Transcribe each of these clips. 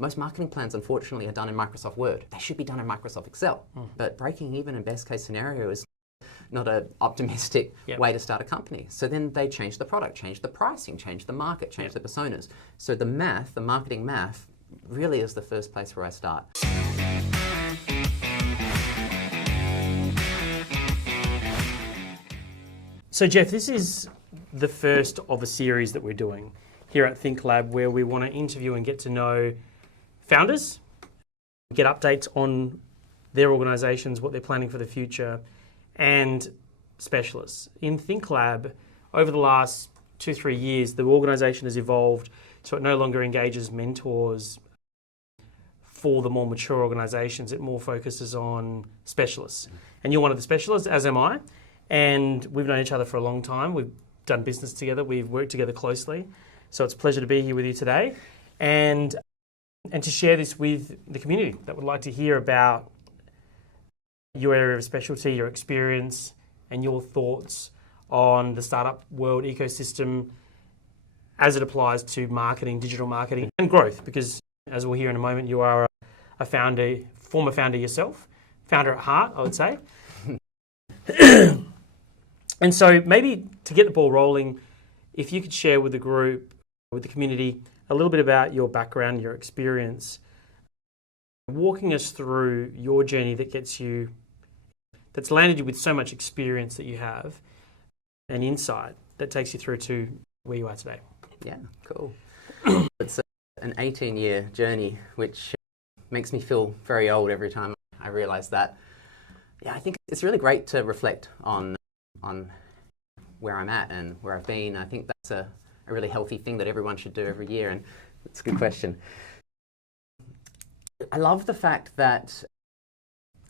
Most marketing plans, unfortunately, are done in Microsoft Word. They should be done in Microsoft Excel. But breaking even in best case scenario is not an optimistic way to start a company. So then they changed the product, changed the pricing, changed the market, changed the personas. So the math, the marketing math, really is the first place where I start. So Jeff, this is the first of a series that we're doing here at Think Lab, where we want to interview and get to know founders, get updates on their organisations, what they're planning for the future, and specialists. In Think Lab, over the last 2-3 years, the organisation has evolved so it no longer engages mentors for the more mature organisations. It more focuses on specialists. And you're one of the specialists, as am I. And we've known each other for a long time. We've done business together. We've worked together closely. So it's a pleasure to be here with you today and to share this with the community that would like to hear about your area of specialty, your experience, and your thoughts on the startup world ecosystem as it applies to marketing, digital marketing, and growth. Because as we'll hear in a moment, you are a founder, former founder yourself, founder at heart, I would say. And so maybe to get the ball rolling, if you could share with the group, with the community, a little bit about your background, your experience, walking us through your journey that's landed you with so much experience that you have and insight that takes you through to where you are today. Yeah, cool. It's an 18-year journey, which makes me feel very old every time I realise that. Yeah, I think it's really great to reflect on where I'm at and where I've been. I think that's a really healthy thing that everyone should do every year, and it's a good question. I love the fact that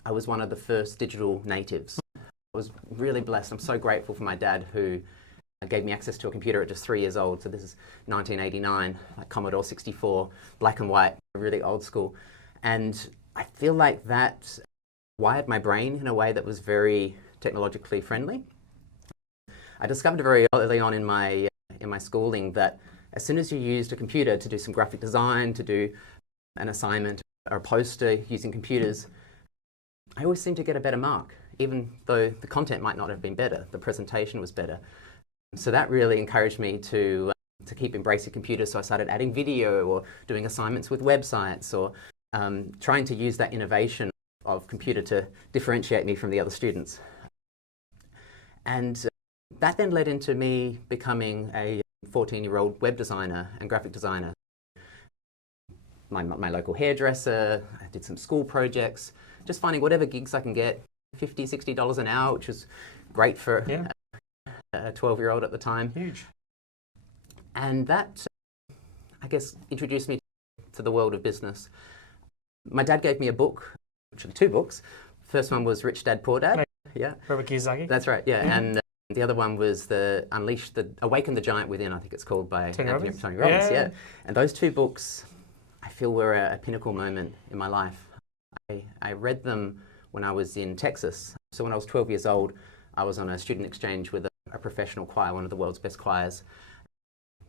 I was one of the first digital natives. I was really blessed. I'm so grateful for my dad, who gave me access to a computer at just 3 years old. So this is 1989, like Commodore 64, black and white, really old school. And I feel like that wired my brain in a way that was very technologically friendly. I discovered very early on in my schooling that as soon as you used a computer to do some graphic design, to do an assignment or a poster using computers, I always seemed to get a better mark, even though the content might not have been better, the presentation was better. So that really encouraged me to keep embracing computers. So I started adding video or doing assignments with websites, or trying to use that innovation of computer to differentiate me from the other students. And that then led into me becoming a 14-year-old web designer and graphic designer. My local hairdresser, I did some school projects, just finding whatever gigs I can get, $50, $60 an hour, which was great for a 12-year-old at the time. Huge. And that, I guess, introduced me to the world of business. My dad gave me a book, actually 2 books. First one was Rich Dad, Poor Dad. Yeah. Robert Kiyosaki. That's right, yeah. And the other one was Awaken the Giant Within, I think it's called, by Tony Robbins. Yeah. And those 2 books, I feel, were a pinnacle moment in my life. I read them when I was in Texas. So when I was 12 years old, I was on a student exchange with a professional choir, one of the world's best choirs,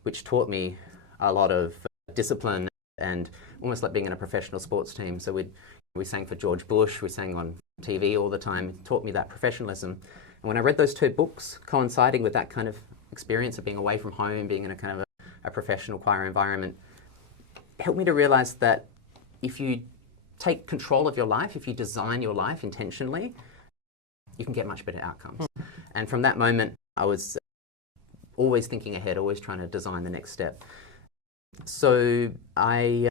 which taught me a lot of discipline and almost like being in a professional sports team. So we sang for George Bush, we sang on TV all the time. It taught me that professionalism. And when I read those 2 books, coinciding with that kind of experience of being away from home, being in a kind of a professional choir environment, it helped me to realize that if you take control of your life, if you design your life intentionally, you can get much better outcomes. And from that moment, I was always thinking ahead, always trying to design the next step. So I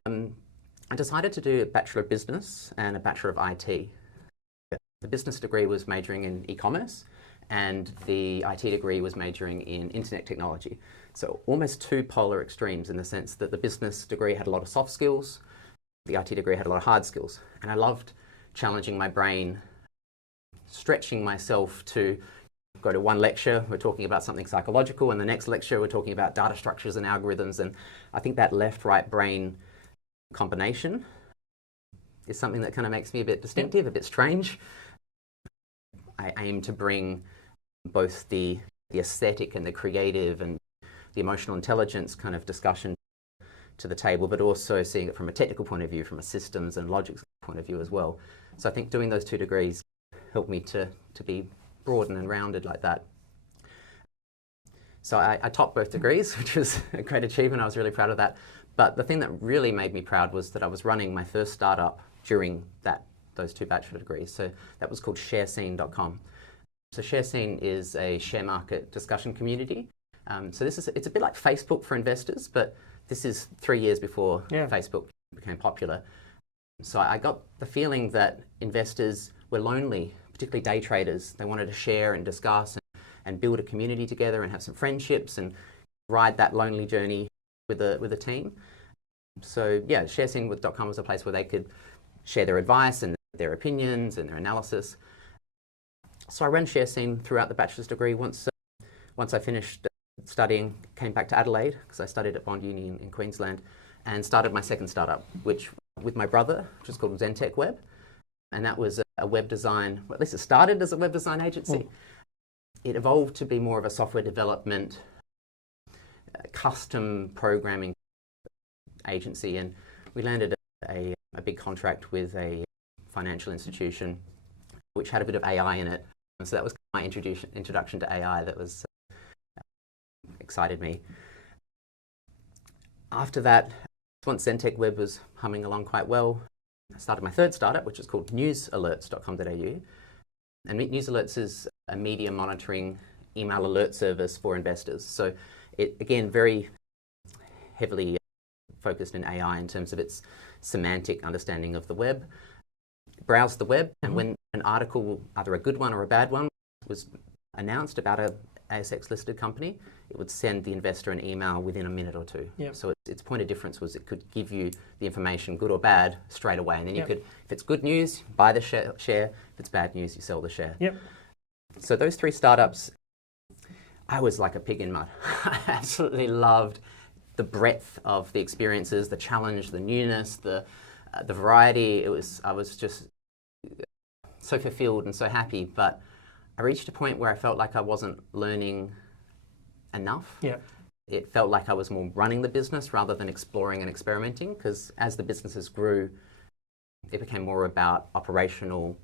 decided to do a Bachelor of Business and a Bachelor of IT. The business degree was majoring in e-commerce, and the IT degree was majoring in internet technology. So almost 2 polar extremes, in the sense that the business degree had a lot of soft skills, the IT degree had a lot of hard skills. And I loved challenging my brain, stretching myself to go to one lecture, we're talking about something psychological, and the next lecture we're talking about data structures and algorithms. And I think that left-right brain combination is something that kind of makes me a bit distinctive, a bit strange. I aim to bring both the aesthetic and the creative and the emotional intelligence kind of discussion to the table, but also seeing it from a technical point of view, from a systems and logics point of view as well. So I think doing those 2 degrees helped me to be broad and rounded like that. So I topped both degrees, which was a great achievement. I was really proud of that. But the thing that really made me proud was that I was running my first startup during those 2 bachelor degrees. So that was called sharescene.com. So ShareScene is a share market discussion community. So it's a bit like Facebook for investors, but this is 3 years before Facebook became popular. So I got the feeling that investors were lonely, particularly day traders. They wanted to share and discuss and build a community together and have some friendships and ride that lonely journey with a team. So yeah, sharescene.com was a place where they could share their advice and their opinions and their analysis. So I ran ShareScene throughout the bachelor's degree. Once I finished studying, came back to Adelaide because I studied at Bond Uni in Queensland, and started my second startup, which with my brother, which was called Zentech Web, and that was a web design. Well, at least it started as a web design agency. It evolved to be more of a software development, custom programming agency, and we landed a big contract with a financial institution which had a bit of AI in it. So that was my introduction to AI that was excited me. After that, once Zentech Web was humming along quite well, I started my third startup, which is called newsalerts.com.au. And News Alerts is a media monitoring email alert service for investors. So it, again, very heavily focused in AI in terms of its semantic understanding of the web. Browse the web, and when an article, either a good one or a bad one, was announced about a ASX listed company, it would send the investor an email within a minute or 2. Yep. So its point of difference was it could give you the information, good or bad, straight away. And then you could, if it's good news, buy the share. If it's bad news, you sell the share. Yep. So those 3 startups, I was like a pig in mud. I absolutely loved the breadth of the experiences, the challenge, the newness, the variety. I was just so fulfilled and so happy, but I reached a point where I felt like I wasn't learning enough. Yeah. It felt like I was more running the business rather than exploring and experimenting, because as the businesses grew, it became more about operational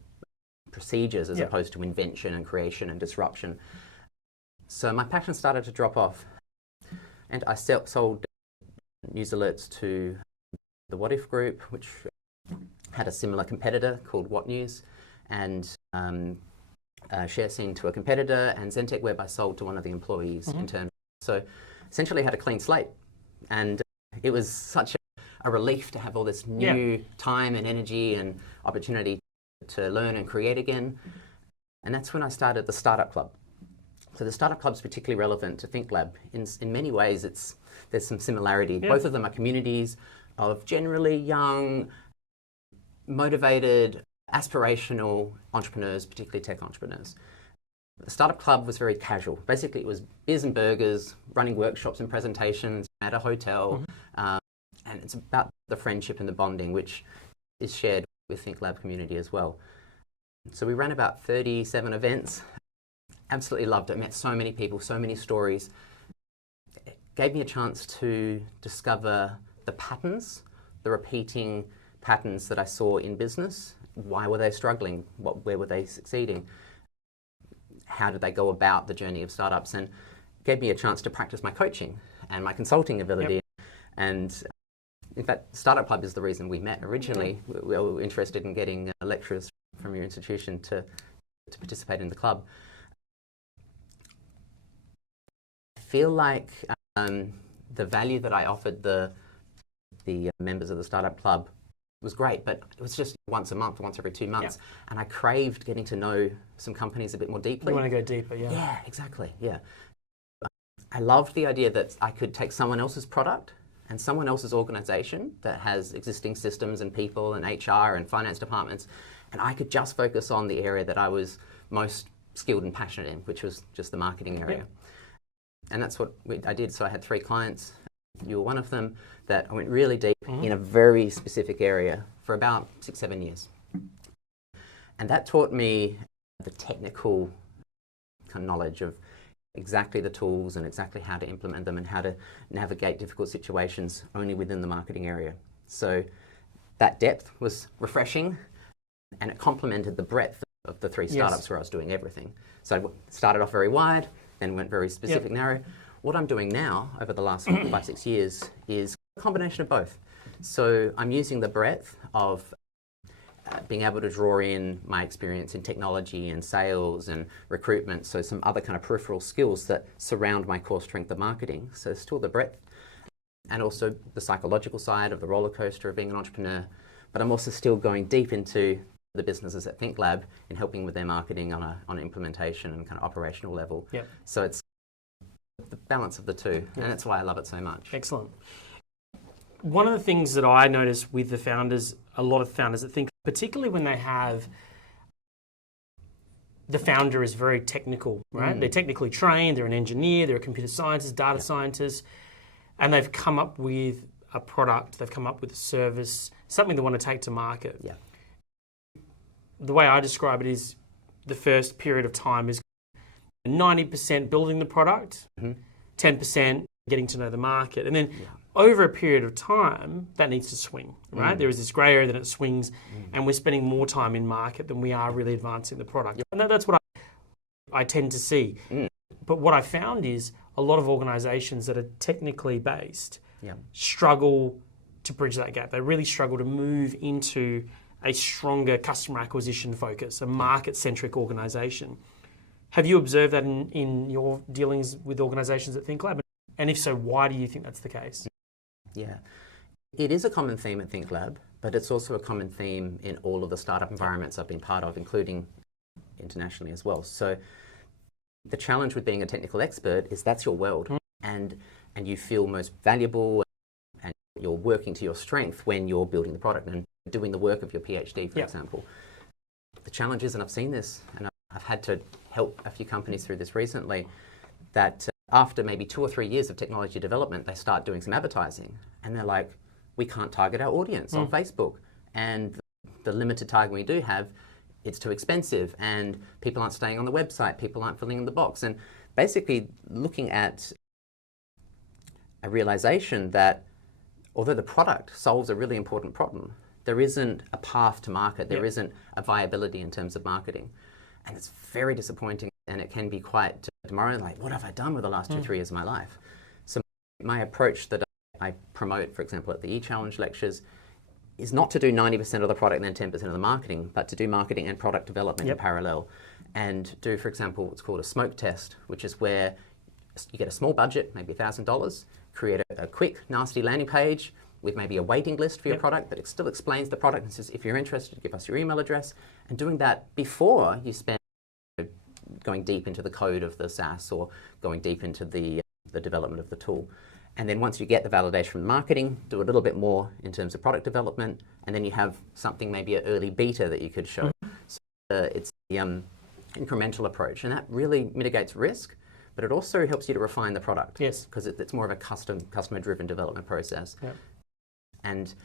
procedures as opposed to invention and creation and disruption. So my passion started to drop off, and I sold News Alerts to the What If Group, which had a similar competitor called What News, and ShareScene to a competitor, and Zentech Web I sold to one of the employees internally. So essentially I had a clean slate, and it was such a relief to have all this new time and energy and opportunity to learn and create again. And that's when I started the Startup Club. So the Startup Club is particularly relevant to ThinkLab. In many ways, there's some similarity. Yeah. Both of them are communities of generally young, motivated, aspirational entrepreneurs, particularly tech entrepreneurs. The Startup Club was very casual. Basically, it was beers and burgers, running workshops and presentations at a hotel, and it's about the friendship and the bonding, which is shared with ThinkLab community as well. So we ran about 37 events. Absolutely loved it. Met so many people, so many stories. It gave me a chance to discover the patterns, the repeating patterns that I saw in business. Why were they struggling? Where were they succeeding? How did they go about the journey of startups? And gave me a chance to practice my coaching and my consulting ability. Yep. And in fact, Startup Club is the reason we met originally. We were interested in getting lecturers from your institution to participate in the club. I feel like the value that I offered the members of the Startup Club was great, but it was just once a month, once every 2 months. Yeah. And I craved getting to know some companies a bit more deeply. You want to go deeper, yeah. Yeah, exactly, yeah. I loved the idea that I could take someone else's product and someone else's organization that has existing systems and people and HR and finance departments, and I could just focus on the area that I was most skilled and passionate in, which was just the marketing area. Yep. And that's what I did. So I had 3 clients. You were one of them, that I went really deep in a very specific area for about 6-7 years. And that taught me the technical kind of knowledge of exactly the tools and exactly how to implement them and how to navigate difficult situations only within the marketing area. So that depth was refreshing, and it complemented the breadth of the three startups where I was doing everything. So I started off very wide, then went very specific, narrow. What I'm doing now over the last 5-6 years is a combination of both. So I'm using the breadth of being able to draw in my experience in technology and sales and recruitment, so some other kind of peripheral skills that surround my core strength of marketing. So still the breadth, and also the psychological side of the roller coaster of being an entrepreneur. But I'm also still going deep into the businesses at ThinkLab in helping with their marketing on an implementation and kind of operational level. Yep. So it's the balance of the two, and that's why I love it so much. Excellent. One of the things that I notice with the founders, a lot of founders that think, particularly when they have, the founder is very technical, right? They're technically trained, they're an engineer, they're a computer scientist, data scientist, and they've come up with a product, they've come up with a service, something they want to take to market. Yeah. The way I describe it is the first period of time is 90% building the product, 10% getting to know the market, and then over a period of time, that needs to swing, right? There is this grey area that it swings, and we're spending more time in market than we are really advancing the product. And that's what I tend to see. But what I found is a lot of organisations that are technically based struggle to bridge that gap. They really struggle to move into a stronger customer acquisition focus, a market-centric organisation. Have you observed that in your dealings with organisations at ThinkLab? And if so, why do you think that's the case? Yeah, it is a common theme at ThinkLab, but it's also a common theme in all of the startup environments I've been part of, including internationally as well. So the challenge with being a technical expert is that's your world, and you feel most valuable, and you're working to your strength when you're building the product and doing the work of your PhD, for example. The challenge is, and I've seen this, and I've had to help a few companies through this recently, that after maybe 2 or 3 years of technology development, they start doing some advertising, and they're like, we can't target our audience on Facebook, and the limited targeting we do have, it's too expensive, and people aren't staying on the website, people aren't filling in the box, and basically looking at a realization that although the product solves a really important problem, there isn't a path to market, there isn't a viability in terms of marketing. And it's very disappointing, and it can be quite demoralizing, like, what have I done with the last 2-3 years of my life? So my approach that I promote, for example, at the E-Challenge lectures, is not to do 90% of the product and then 10% of the marketing, but to do marketing and product development in parallel. And do, for example, what's called a smoke test, which is where you get a small budget, maybe $1,000, create a quick, nasty landing page with maybe a waiting list for your product that still explains the product and says, if you're interested, give us your email address. And doing that before you spend going deep into the code of the SaaS or going deep into the development of the tool. And then once you get the validation from marketing, do a little bit more in terms of product development, and then you have something, maybe an early beta that you could show. So it's the incremental approach, and that really mitigates risk, but it also helps you to refine the product. Yes. Because it's more of a customer-driven development process. And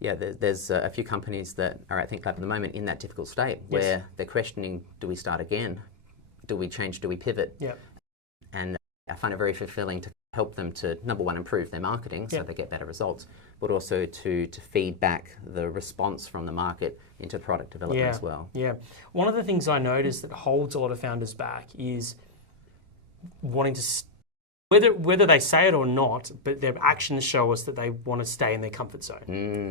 there's a few companies that are at ThinkLab at the moment in that difficult state where they're questioning, do we start again? Do we change? Do we pivot? And I find it very fulfilling to help them to, number one, improve their marketing so they get better results, but also to feed back the response from the market into product development as well. One of the things I notice that holds a lot of founders back is wanting to, whether they say it or not, but their actions show us that they want to stay in their comfort zone.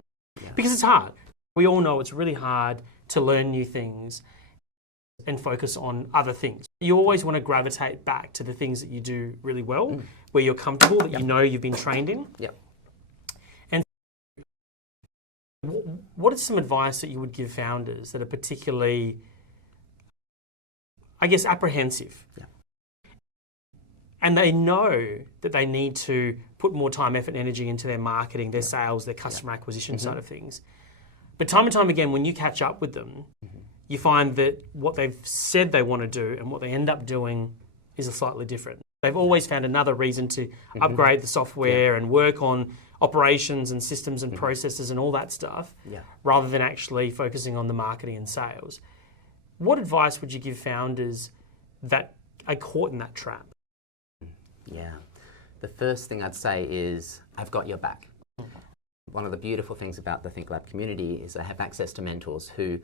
Because it's hard. We all know it's really hard to learn new things and focus on other things. You always want to gravitate back to the things that you do really well, where you're comfortable, that you know you've been trained in. And what is some advice that you would give founders that are particularly, I guess, apprehensive? And they know that they need to put more time, effort, and energy into their marketing, their sales, their customer acquisition side of things. But time and time again, when you catch up with them, you find that what they've said they want to do and what they end up doing is slightly different. They've always found another reason to upgrade the software and work on operations and systems and processes and all that stuff, rather than actually focusing on the marketing and sales. What advice would you give founders that are caught in that trap? Yeah. The first thing I'd say is, I've got your back. One of the beautiful things about the Think Lab community is I have access to mentors who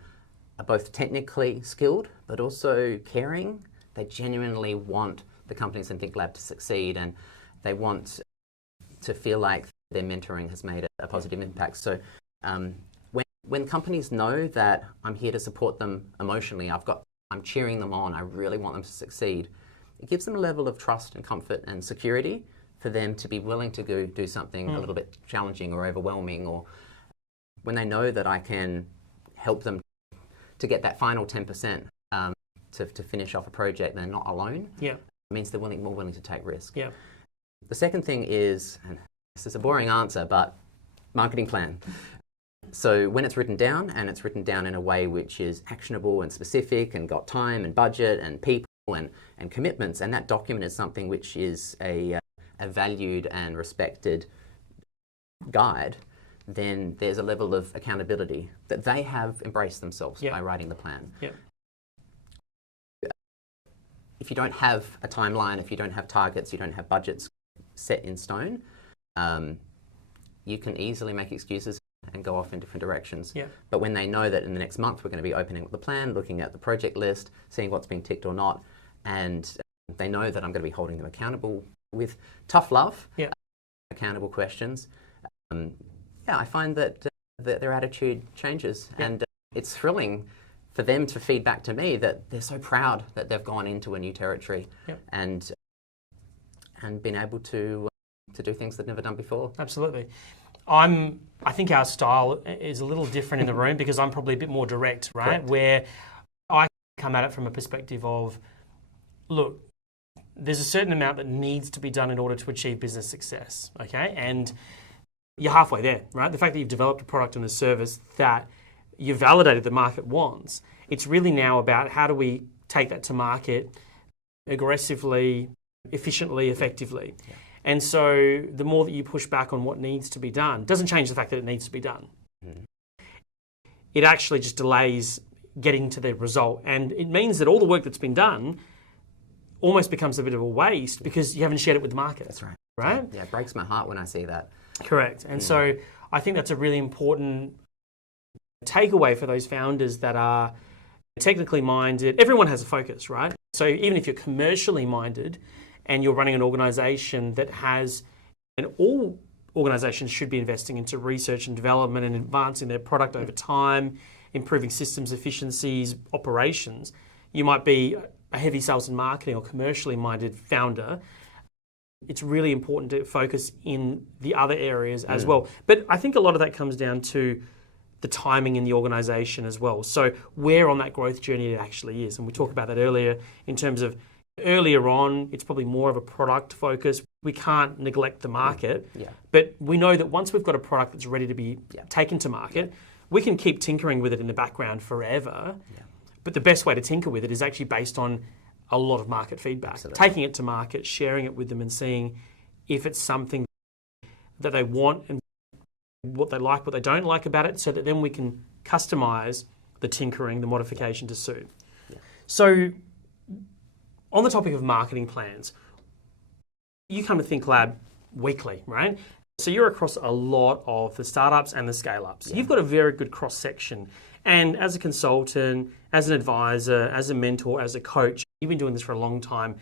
are both technically skilled, but also caring. They genuinely want the companies in Think Lab to succeed, and they want to feel like their mentoring has made a positive impact. So when companies know that I'm here to support them emotionally, I'm cheering them on, I really want them to succeed, it gives them a level of trust and comfort and security for them to be willing to go do something a little bit challenging or overwhelming, or when they know that I can help them to get that final 10% to finish off a project, they're not alone. Yeah. It means they're more willing to take risk. Yeah. The second thing is, and this is a boring answer, but marketing plan. So when it's written down, and it's written down in a way which is actionable and specific and got time and budget and people and commitments, and that document is something which is a valued and respected guide, then there's a level of accountability that they have embraced themselves by writing the plan. Yep. If you don't have a timeline, if you don't have targets, you don't have budgets set in stone, you can easily make excuses and go off in different directions. Yeah. But when they know that in the next month we're going to be opening up the plan, looking at the project list, seeing what's being ticked or not, and they know that I'm going to be holding them accountable with tough love, accountable questions, I find that their attitude changes, and it's thrilling for them to feed back to me that they're so proud that they've gone into a new territory and been able to do things they've never done before. Absolutely. I think our style is a little different in the room because I'm probably a bit more direct, right? Correct. Where I come at it from a perspective of, look, there's a certain amount that needs to be done in order to achieve business success, okay? And you're halfway there, right? The fact that you've developed a product and a service that you've validated the market wants, it's really now about how do we take that to market aggressively, efficiently, effectively. Yeah. And so the more that you push back on what needs to be done, doesn't change the fact that it needs to be done. It actually just delays getting to the result. And it means that all the work that's been done almost becomes a bit of a waste because you haven't shared it with the market. That's right. Right? Yeah, it breaks my heart when I see that. Correct. And so I think that's a really important takeaway for those founders that are technically minded. Everyone has a focus, right? So even if you're commercially minded and you're running an organization that has, and all organizations should be investing into research and development and advancing their product over time, improving systems efficiencies, operations. You might be a heavy sales and marketing or commercially minded founder. It's really important to focus in the other areas as well. But I think a lot of that comes down to the timing in the organization as well. So where on that growth journey it actually is. And we talked about that earlier in terms of earlier on, it's probably more of a product focus. We can't neglect the market, but we know that once we've got a product that's ready to be taken to market, we can keep tinkering with it in the background forever. But the best way to tinker with it is actually based on a lot of market feedback. Absolutely. Taking it to market, sharing it with them and seeing if it's something that they want and what they like, what they don't like about it, so that then we can customize the tinkering, the modification to suit. So on the topic of marketing plans, you come to Think Lab weekly, right? So you're across a lot of the startups and the scale-ups. You've got a very good cross-section. And as a consultant, as an advisor, as a mentor, as a coach, you've been doing this for a long time.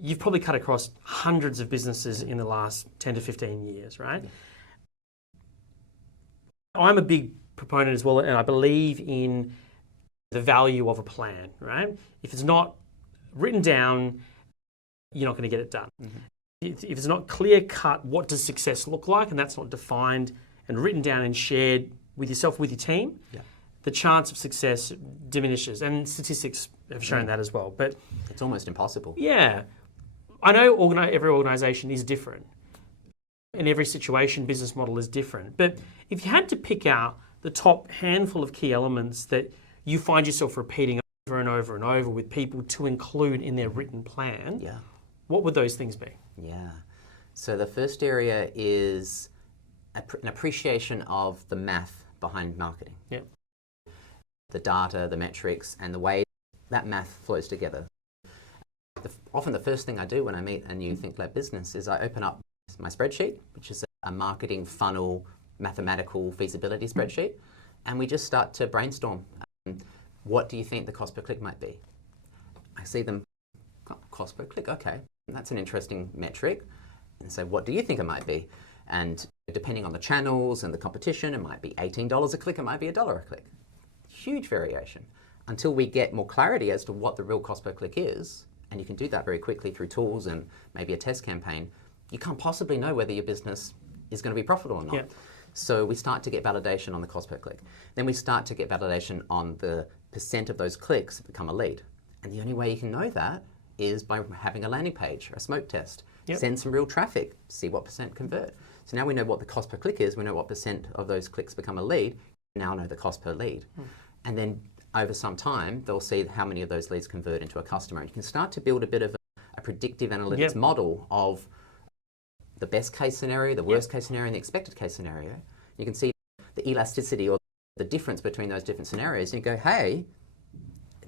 You've probably cut across hundreds of businesses in the last 10 to 15 years, right? I'm a big proponent as well, and I believe in the value of a plan, right? If it's not written down, you're not going to get it done. If it's not clear cut, what does success look like, and that's not defined and written down and shared with yourself, with your team, the chance of success diminishes. And statistics have shown that as well. But it's almost impossible. Yeah. I know every organisation is different. In every situation, business model is different. But if you had to pick out the top handful of key elements that you find yourself repeating over and over and over with people to include in their written plan, what would those things be? Yeah. So the first area is an appreciation of the math behind marketing. The data, the metrics, and the way that math flows together. often the first thing I do when I meet a new ThinkLab business is I open up my spreadsheet, which is a marketing funnel mathematical feasibility spreadsheet, and we just start to brainstorm. What do you think the cost per click might be? I see them, cost per click, okay, that's an interesting metric. And so what do you think it might be? And depending on the channels and the competition, it might be $18 a click, it might be $1 a click. Huge variation. Until we get more clarity as to what the real cost per click is, and you can do that very quickly through tools and maybe a test campaign, you can't possibly know whether your business is going to be profitable or not. Yeah. So we start to get validation on the cost per click. Then we start to get validation on the percent of those clicks that become a lead. And the only way you can know that is by having a landing page or a smoke test. Yep. Send some real traffic, see what percent convert. So now we know what the cost per click is, we know what percent of those clicks become a lead, we now know the cost per lead. And then over some time, they'll see how many of those leads convert into a customer. And you can start to build a bit of a predictive analytics model of the best case scenario, the worst case scenario, and the expected case scenario. You can see the elasticity or the difference between those different scenarios. And you go, hey,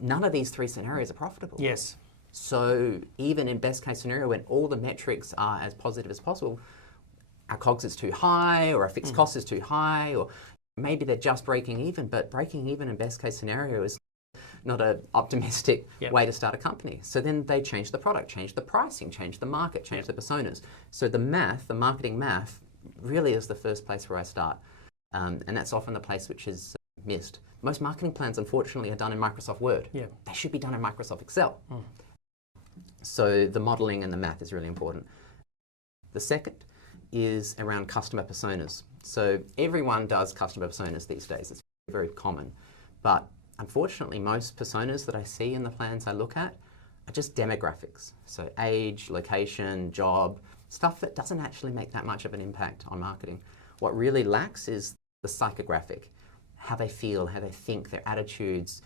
none of these 3 scenarios are profitable. Yes. So even in best case scenario, when all the metrics are as positive as possible, our COGS is too high, or our fixed cost is too high, or maybe they're just breaking even, but breaking even in best case scenario is not an optimistic way to start a company. So then they change the product, change the pricing, change the market, change the personas. So the math, the marketing math, really is the first place where I start. And that's often the place which is missed. Most marketing plans, unfortunately, are done in Microsoft Word. Yeah. They should be done in Microsoft Excel. So the modeling and the math is really important. The second is around customer personas. So everyone does customer personas these days. It's very common. But unfortunately, most personas that I see in the plans I look at are just demographics. So age, location, job, stuff that doesn't actually make that much of an impact on marketing. What really lacks is the psychographic, how they feel, how they think, their attitudes,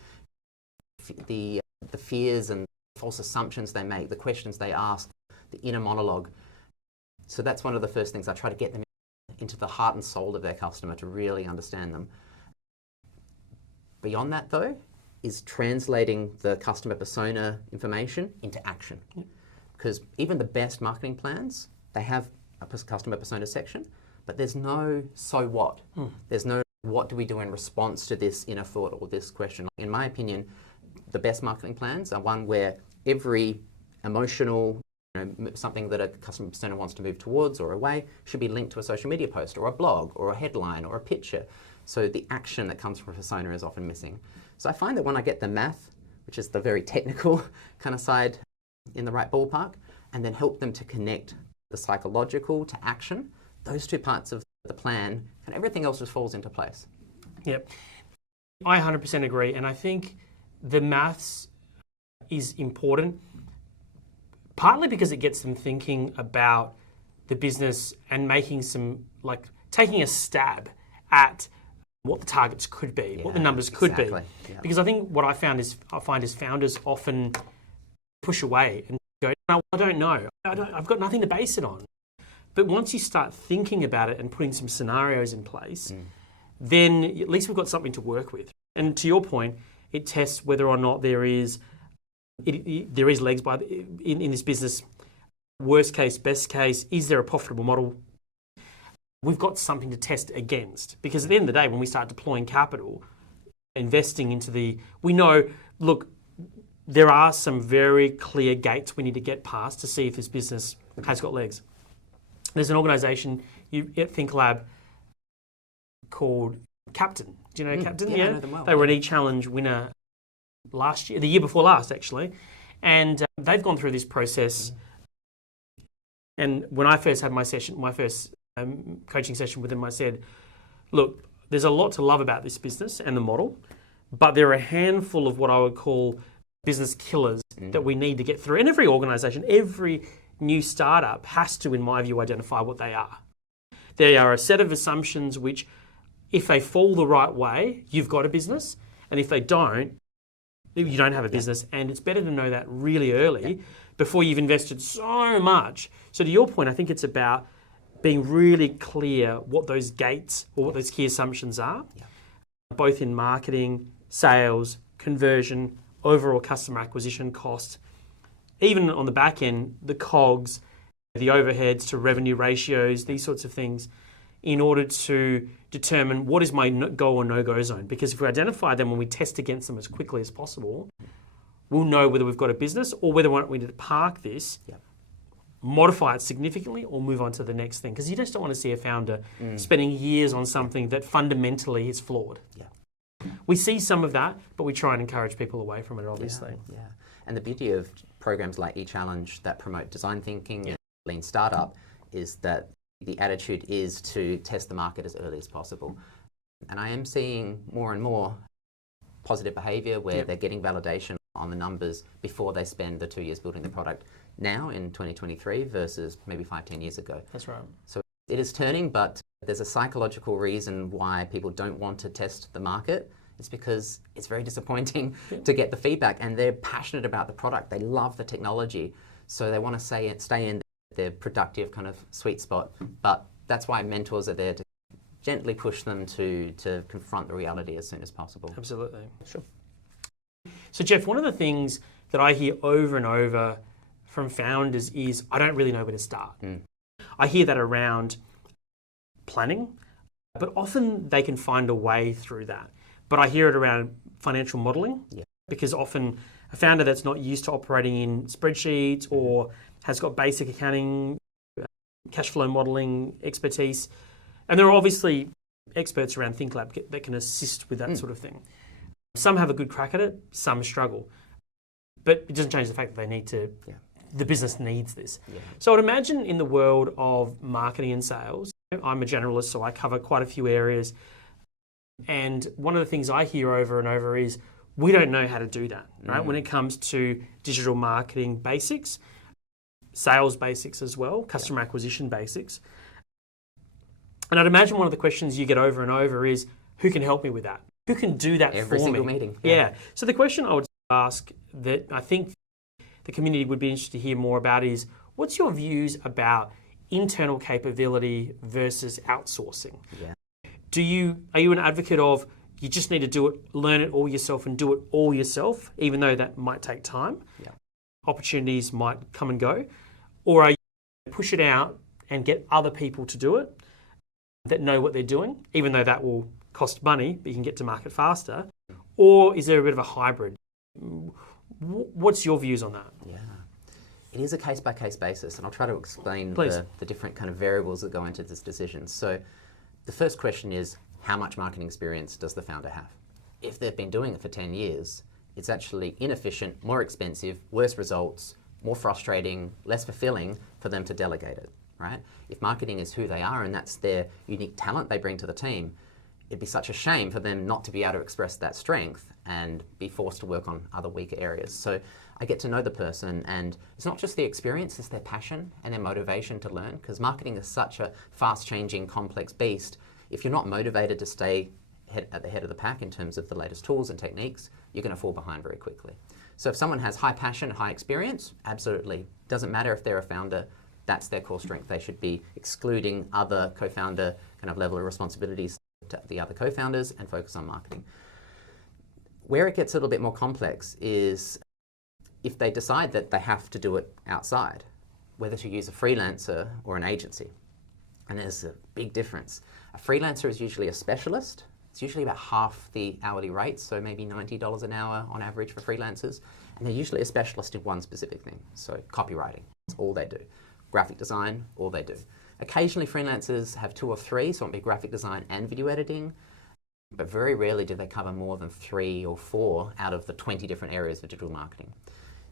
the fears and false assumptions they make, the questions they ask, the inner monologue. So that's one of the first things. I try to get them into the heart and soul of their customer to really understand them. Beyond that, though, is translating the customer persona information into action. Because even the best marketing plans, they have a customer persona section, but there's no so what. There's no what do we do in response to this inner thought or this question. In my opinion, the best marketing plans are one where every emotional, something that a customer persona wants to move towards or away should be linked to a social media post or a blog or a headline or a picture. So the action that comes from a persona is often missing. So I find that when I get the math, which is the very technical kind of side, in the right ballpark, and then help them to connect the psychological to action, those 2 parts of the plan, and everything else just falls into place. Yep. I 100% agree. And I think the maths is important, partly because it gets them thinking about the business and making some, taking a stab at what the targets could be, what the numbers could be. Yeah. Because I think what I find is founders often push away and go, no, I don't know. I've got nothing to base it on. But once you start thinking about it and putting some scenarios in place, then at least we've got something to work with. And to your point, it tests whether or not there is legs in this business. Worst case, best case, is there a profitable model? We've got something to test against. Because at the end of the day, when we start deploying capital, investing into we know, look, there are some very clear gates we need to get past to see if this business has got legs. There's an organisation at ThinkLab called Captain. Do you know Captain? Yeah, I know them well. They were an e-challenge winner last year, the year before last actually, and they've gone through this process. And when I first had my first coaching session with them, I said, look, there's a lot to love about this business and the model, but there are a handful of what I would call business killers that we need to get through. And every organisation, every new startup has to, in my view, identify what they are. They are a set of assumptions which, if they fall the right way, you've got a business. And if they don't, you don't have a business. And it's better to know that really early before you've invested so much. So to your point, I think it's about being really clear what those gates or what those key assumptions are, both in marketing, sales, conversion, overall customer acquisition cost, even on the back end, the COGS, the overheads to revenue ratios, these sorts of things, in order to determine what is my go or no-go zone. Because if we identify them when we test against them as quickly as possible, we'll know whether we've got a business or whether we need to park this, modify it significantly, or move on to the next thing. Because you just don't want to see a founder spending years on something that fundamentally is flawed. We see some of that, but we try and encourage people away from it, obviously. And the beauty of programs like eChallenge that promote design thinking and lean startup is that the attitude is to test the market as early as possible. And I am seeing more and more positive behavior where they're getting validation on the numbers before they spend the 2 years building the product now in 2023 versus maybe 5-10 years ago. That's right. So it is turning, but there's a psychological reason why people don't want to test the market. It's because it's very disappointing to get the feedback, and they're passionate about the product. They love the technology, so they want to stay in their productive kind of sweet spot. But that's why mentors are there to gently push them to confront the reality as soon as possible. Absolutely. Sure. So Jeff, one of the things that I hear over and over from founders is, I don't really know where to start. I hear that around planning, but often they can find a way through that. But I hear it around financial modelling, because often a founder that's not used to operating in spreadsheets or has got basic accounting, cash flow modelling expertise, and there are obviously experts around ThinkLab that can assist with that sort of thing. Some have a good crack at it, some struggle. But it doesn't change the fact that they need to, the business needs this. So I'd imagine in the world of marketing and sales, I'm a generalist, so I cover quite a few areas. And one of the things I hear over and over is, we don't know how to do that, right? When it comes to digital marketing basics, sales basics as well, customer acquisition basics. And I'd imagine one of the questions you get over and over is, who can help me with that? Who can do that Every for me? single meeting. So the question I would ask that I think the community would be interested to hear more about is, what's your views about internal capability versus outsourcing? Are you an advocate of, you just need to do it, learn it all yourself and do it all yourself, even though that might take time? Opportunities might come and go. Or are you push it out and get other people to do it that know what they're doing, even though that will cost money, but you can get to market faster? Or is there a bit of a hybrid? What's your views on that? It is a case-by-case basis, and I'll try to explain the different kind of variables that go into this decision. So the first question is, how much marketing experience does the founder have? If they've been doing it for 10 years, it's actually inefficient, more expensive, worse results, more frustrating, less fulfilling for them to delegate it, right? If marketing is who they are and that's their unique talent they bring to the team, it'd be such a shame for them not to be able to express that strength and be forced to work on other weaker areas. So I get to know the person, and it's not just the experience, it's their passion and their motivation to learn, because marketing is such a fast-changing, complex beast. If you're not motivated to stay at the head of the pack in terms of the latest tools and techniques, you're going to fall behind very quickly. So if someone has high passion, high experience, absolutely. Doesn't matter if they're a founder, that's their core strength. They should be excluding other co-founder kind of level of responsibilities to the other co-founders and focus on marketing. Where it gets a little bit more complex is if they decide that they have to do it outside, whether to use a freelancer or an agency. And there's a big difference. A freelancer is usually a specialist. It's usually about half the hourly rate, so maybe $90 an hour on average for freelancers. And they're usually a specialist in one specific thing. So copywriting, that's all they do. Graphic design, all they do. Occasionally freelancers have 2 or 3, so it might be graphic design and video editing, but very rarely do they cover more than 3 or 4 out of the 20 different areas of digital marketing.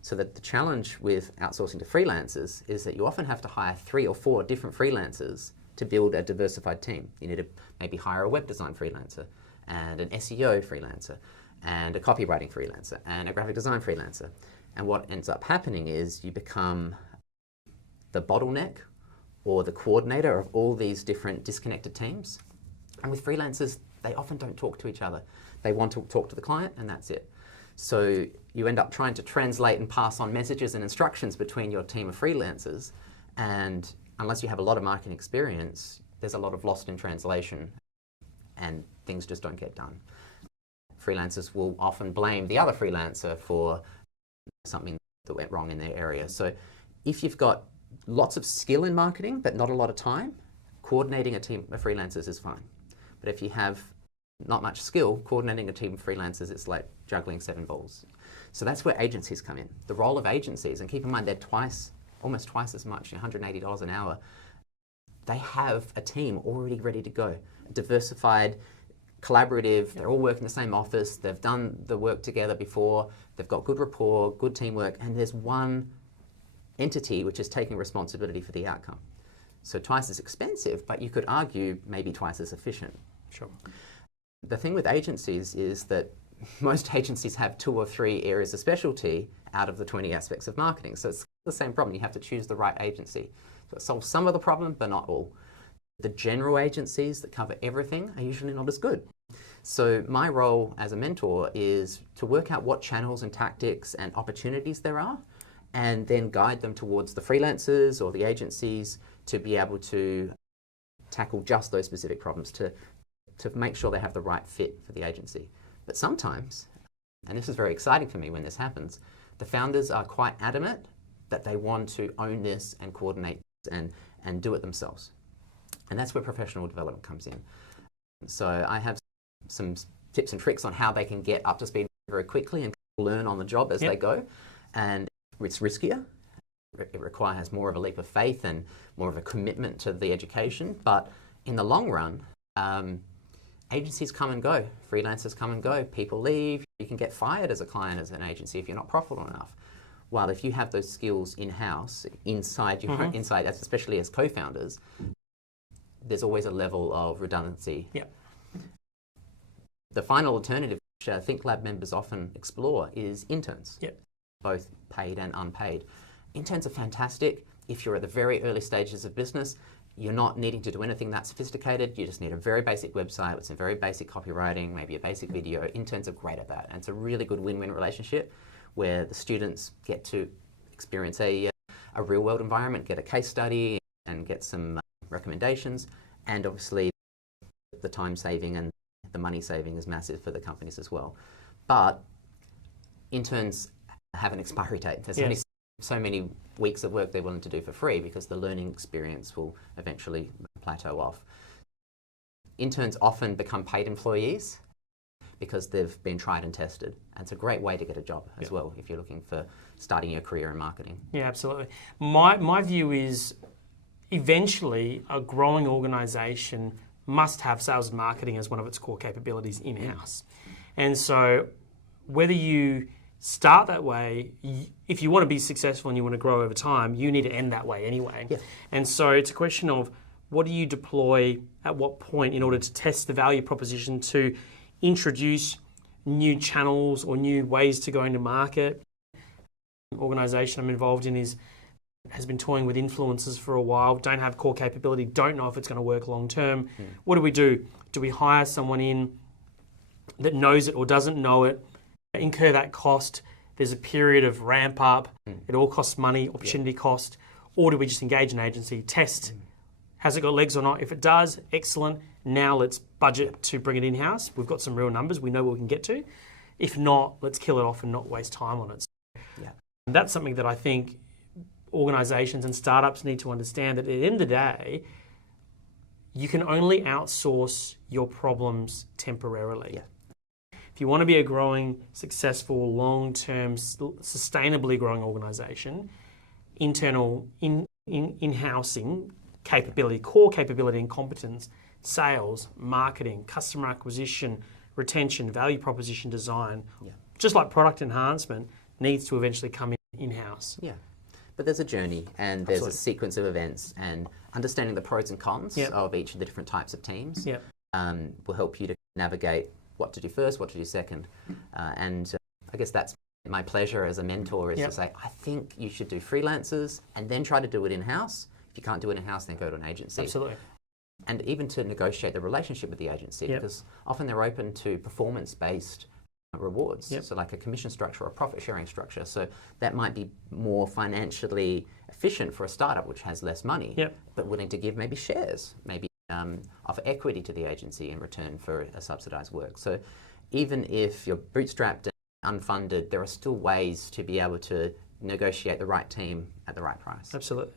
So that the challenge with outsourcing to freelancers is that you often have to hire 3 or 4 different freelancers to build a diversified team. You need to maybe hire a web design freelancer and an SEO freelancer and a copywriting freelancer and a graphic design freelancer. And what ends up happening is you become the bottleneck or the coordinator of all these different disconnected teams. And with freelancers, they often don't talk to each other. They want to talk to the client and that's it. So you end up trying to translate and pass on messages and instructions between your team of freelancers, and unless you have a lot of marketing experience, there's a lot of lost in translation and things just don't get done. Freelancers will often blame the other freelancer for something that went wrong in their area. So if you've got lots of skill in marketing, but not a lot of time, coordinating a team of freelancers is fine. But if you have not much skill, coordinating a team of freelancers, it's like juggling 7 balls. So that's where agencies come in. The role of agencies, and keep in mind they're almost twice as much, $180 an hour. They have a team already ready to go, diversified, collaborative, they're all working in the same office, they've done the work together before, they've got good rapport, good teamwork, and there's one entity which is taking responsibility for the outcome. So twice as expensive, but you could argue maybe twice as efficient. Sure. The thing with agencies is that most agencies have 2 or 3 areas of specialty out of the 20 aspects of marketing. So it's the same problem. You have to choose the right agency. So it solves some of the problem, but not all. The general agencies that cover everything are usually not as good. So my role as a mentor is to work out what channels and tactics and opportunities there are, and then guide them towards the freelancers or the agencies to be able to tackle just those specific problems, to make sure they have the right fit for the agency. But sometimes, and this is very exciting for me when this happens, the founders are quite adamant that they want to own this and coordinate and do it themselves. And that's where professional development comes in. So I have some tips and tricks on how they can get up to speed very quickly and learn on the job as they go. And it's riskier. It requires more of a leap of faith and more of a commitment to the education. But in the long run, agencies come and go, freelancers come and go, people leave. You can get fired as a client as an agency if you're not profitable enough. While if you have those skills in-house, inside, especially as co-founders, there's always a level of redundancy. Yeah. The final alternative, which ThinkLab members often explore, is interns, both paid and unpaid. Interns are fantastic if you're at the very early stages of business. You're not needing to do anything that sophisticated. You just need a very basic website with some very basic copywriting, maybe a basic video. Interns are great at that. And it's a really good win-win relationship where the students get to experience a real-world environment, get a case study, and get some recommendations. And obviously, the time saving and the money saving is massive for the companies as well. But interns have an expiry date. There's only so many weeks of work they're willing to do for free because the learning experience will eventually plateau off. Interns often become paid employees because they've been tried and tested. And it's a great way to get a job as well if you're looking for starting your career in marketing. Yeah, absolutely. My view is eventually a growing organisation must have sales and marketing as one of its core capabilities in-house. And so whether you start that way, if you want to be successful and you want to grow over time, you need to end that way anyway. Yeah. And so it's a question of what do you deploy at what point in order to test the value proposition to introduce new channels or new ways to go into market. The organisation I'm involved in has been toying with influencers for a while, don't have core capability, don't know if it's going to work long term. What do? Do we hire someone in that knows it or doesn't know it, incur that cost, there's a period of ramp up, it all costs money, opportunity cost, or do we just engage an agency, test, has it got legs or not? If it does, excellent. Now let's budget to bring it in-house. We've got some real numbers, we know what we can get to. If not, let's kill it off and not waste time on it. And that's something that I think organisations and startups need to understand, that at the end of the day, you can only outsource your problems temporarily. If you want to be a growing, successful, long-term, sustainably growing organisation, in-housing capability, core capability and competence, sales, marketing, customer acquisition, retention, value proposition design, just like product enhancement, needs to eventually come in-house. Yeah. But there's a journey and there's a sequence of events, and understanding the pros and cons of each of the different types of teams will help you to navigate what to do first, what to do second. I guess that's my pleasure as a mentor, is to say, I think you should do freelancers and then try to do it in-house. If you can't do it in-house, then go to an agency. Absolutely. And even to negotiate the relationship with the agency, because often they're open to performance-based rewards. So like a commission structure or a profit sharing structure. So that might be more financially efficient for a startup which has less money, but willing to give maybe shares, maybe offer equity to the agency in return for a subsidized work. So even if you're bootstrapped and unfunded, there are still ways to be able to negotiate the right team at the right price. Absolutely.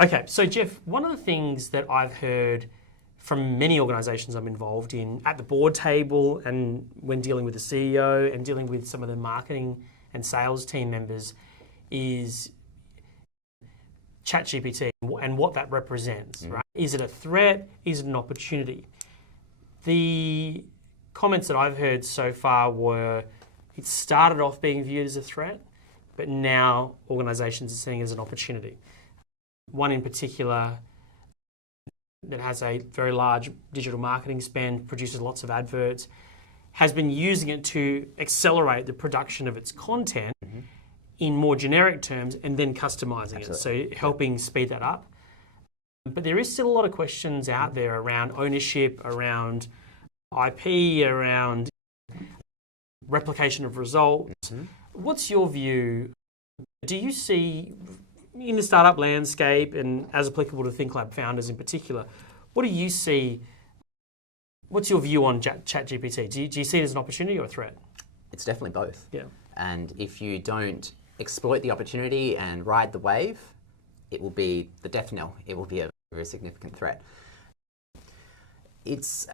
Okay, so Jeff, one of the things that I've heard from many organisations I'm involved in at the board table and when dealing with the CEO and dealing with some of the marketing and sales team members is ChatGPT and what that represents, right? Is it a threat? Is it an opportunity? The comments that I've heard so far were it started off being viewed as a threat, but now organisations are seeing it as an opportunity. One in particular that has a very large digital marketing spend, produces lots of adverts, has been using it to accelerate the production of its content in more generic terms and then customizing it, so helping speed that up. But there is still a lot of questions out there around ownership, around IP, around replication of results. What's your view? Do you see, in the startup landscape and as applicable to ThinkLab founders in particular, what do you see? What's your view on ChatGPT? Do you see it as an opportunity or a threat? It's definitely both. Yeah. And if you don't exploit the opportunity and ride the wave, it will be the death knell. It will be a very significant threat. It's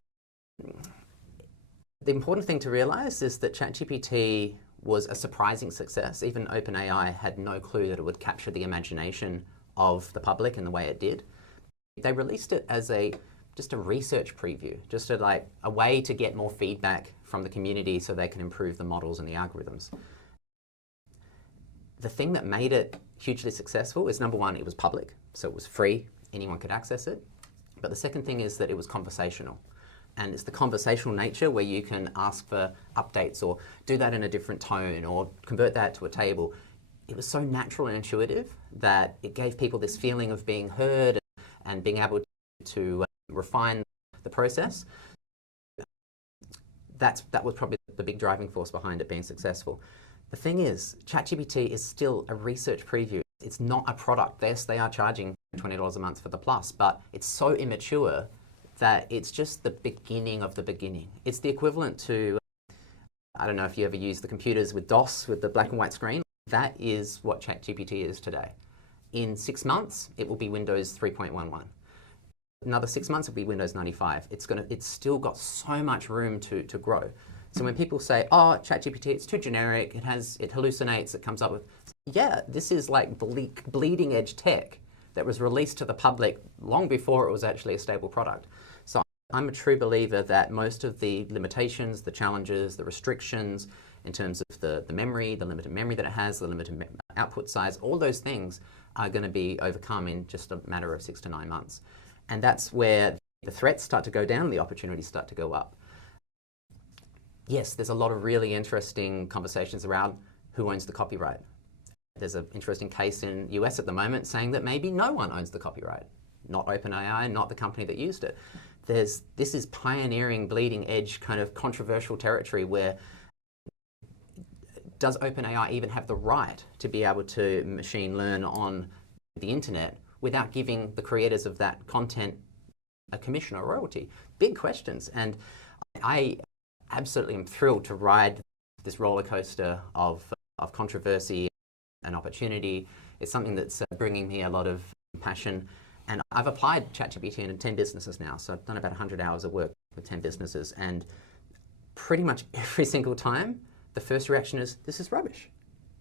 the important thing to realize is that ChatGPT was a surprising success. Even OpenAI had no clue that it would capture the imagination of the public in the way it did. They released it as just a research preview, just a way to get more feedback from the community so they can improve the models and the algorithms. The thing that made it hugely successful is, number one, it was public, so it was free, anyone could access it. But the second thing is that it was conversational. And it's the conversational nature where you can ask for updates or do that in a different tone or convert that to a table. It was so natural and intuitive that it gave people this feeling of being heard and being able to refine the process. That was probably the big driving force behind it being successful. The thing is, ChatGPT is still a research preview. It's not a product. Yes, they are charging $20 a month for the Plus, but it's so immature that it's just the beginning of the beginning. It's the equivalent to, I don't know if you ever use the computers with DOS, with the black and white screen. That is what ChatGPT is today. In 6 months, it will be Windows 3.11. Another 6 months, it'll be Windows 95. It's still got so much room to grow. So when people say, oh, ChatGPT, it's too generic, it hallucinates, it comes up with, yeah, this is like bleeding edge tech that was released to the public long before it was actually a stable product. So I'm a true believer that most of the limitations, the challenges, the restrictions in terms of the memory, the limited memory that it has, the limited output size, all those things are going to be overcome in just a matter of 6 to 9 months. And that's where the threats start to go down and the opportunities start to go up. Yes, there's a lot of really interesting conversations around who owns the copyright. There's an interesting case in the US at the moment saying that maybe no one owns the copyright. Not OpenAI, not the company that used it. This is pioneering, bleeding edge kind of controversial territory where does OpenAI even have the right to be able to machine learn on the internet without giving the creators of that content a commission or royalty? Big questions. And I absolutely am thrilled to ride this roller coaster of controversy and opportunity. It's something that's bringing me a lot of passion. And I've applied ChatGPT in 10 businesses now. So I've done about 100 hours of work with 10 businesses. And pretty much every single time, the first reaction is, this is rubbish,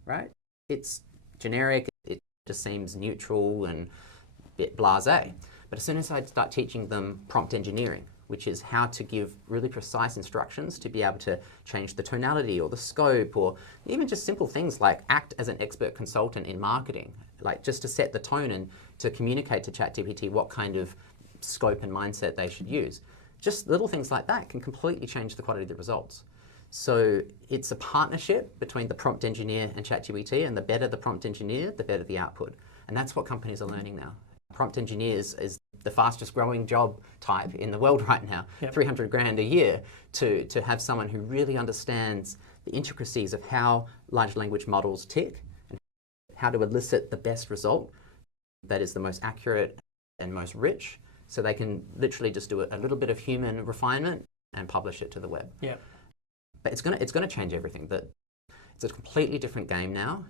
right? It's generic. It just seems neutral and a bit blasé. But as soon as I start teaching them prompt engineering, which is how to give really precise instructions to be able to change the tonality or the scope, or even just simple things like act as an expert consultant in marketing, like just to set the tone and to communicate to ChatGPT what kind of scope and mindset they should use. Just little things like that can completely change the quality of the results. So it's a partnership between the prompt engineer and ChatGPT, and the better the prompt engineer, the better the output. And that's what companies are learning now. Prompt engineers is the fastest growing job type in the world right now. Yep. 300 grand a year to have someone who really understands the intricacies of how large language models tick and how to elicit the best result that is the most accurate and most rich, so they can literally just do a little bit of human refinement and publish it to the web. Yeah. But it's gonna change everything. It's a completely different game now.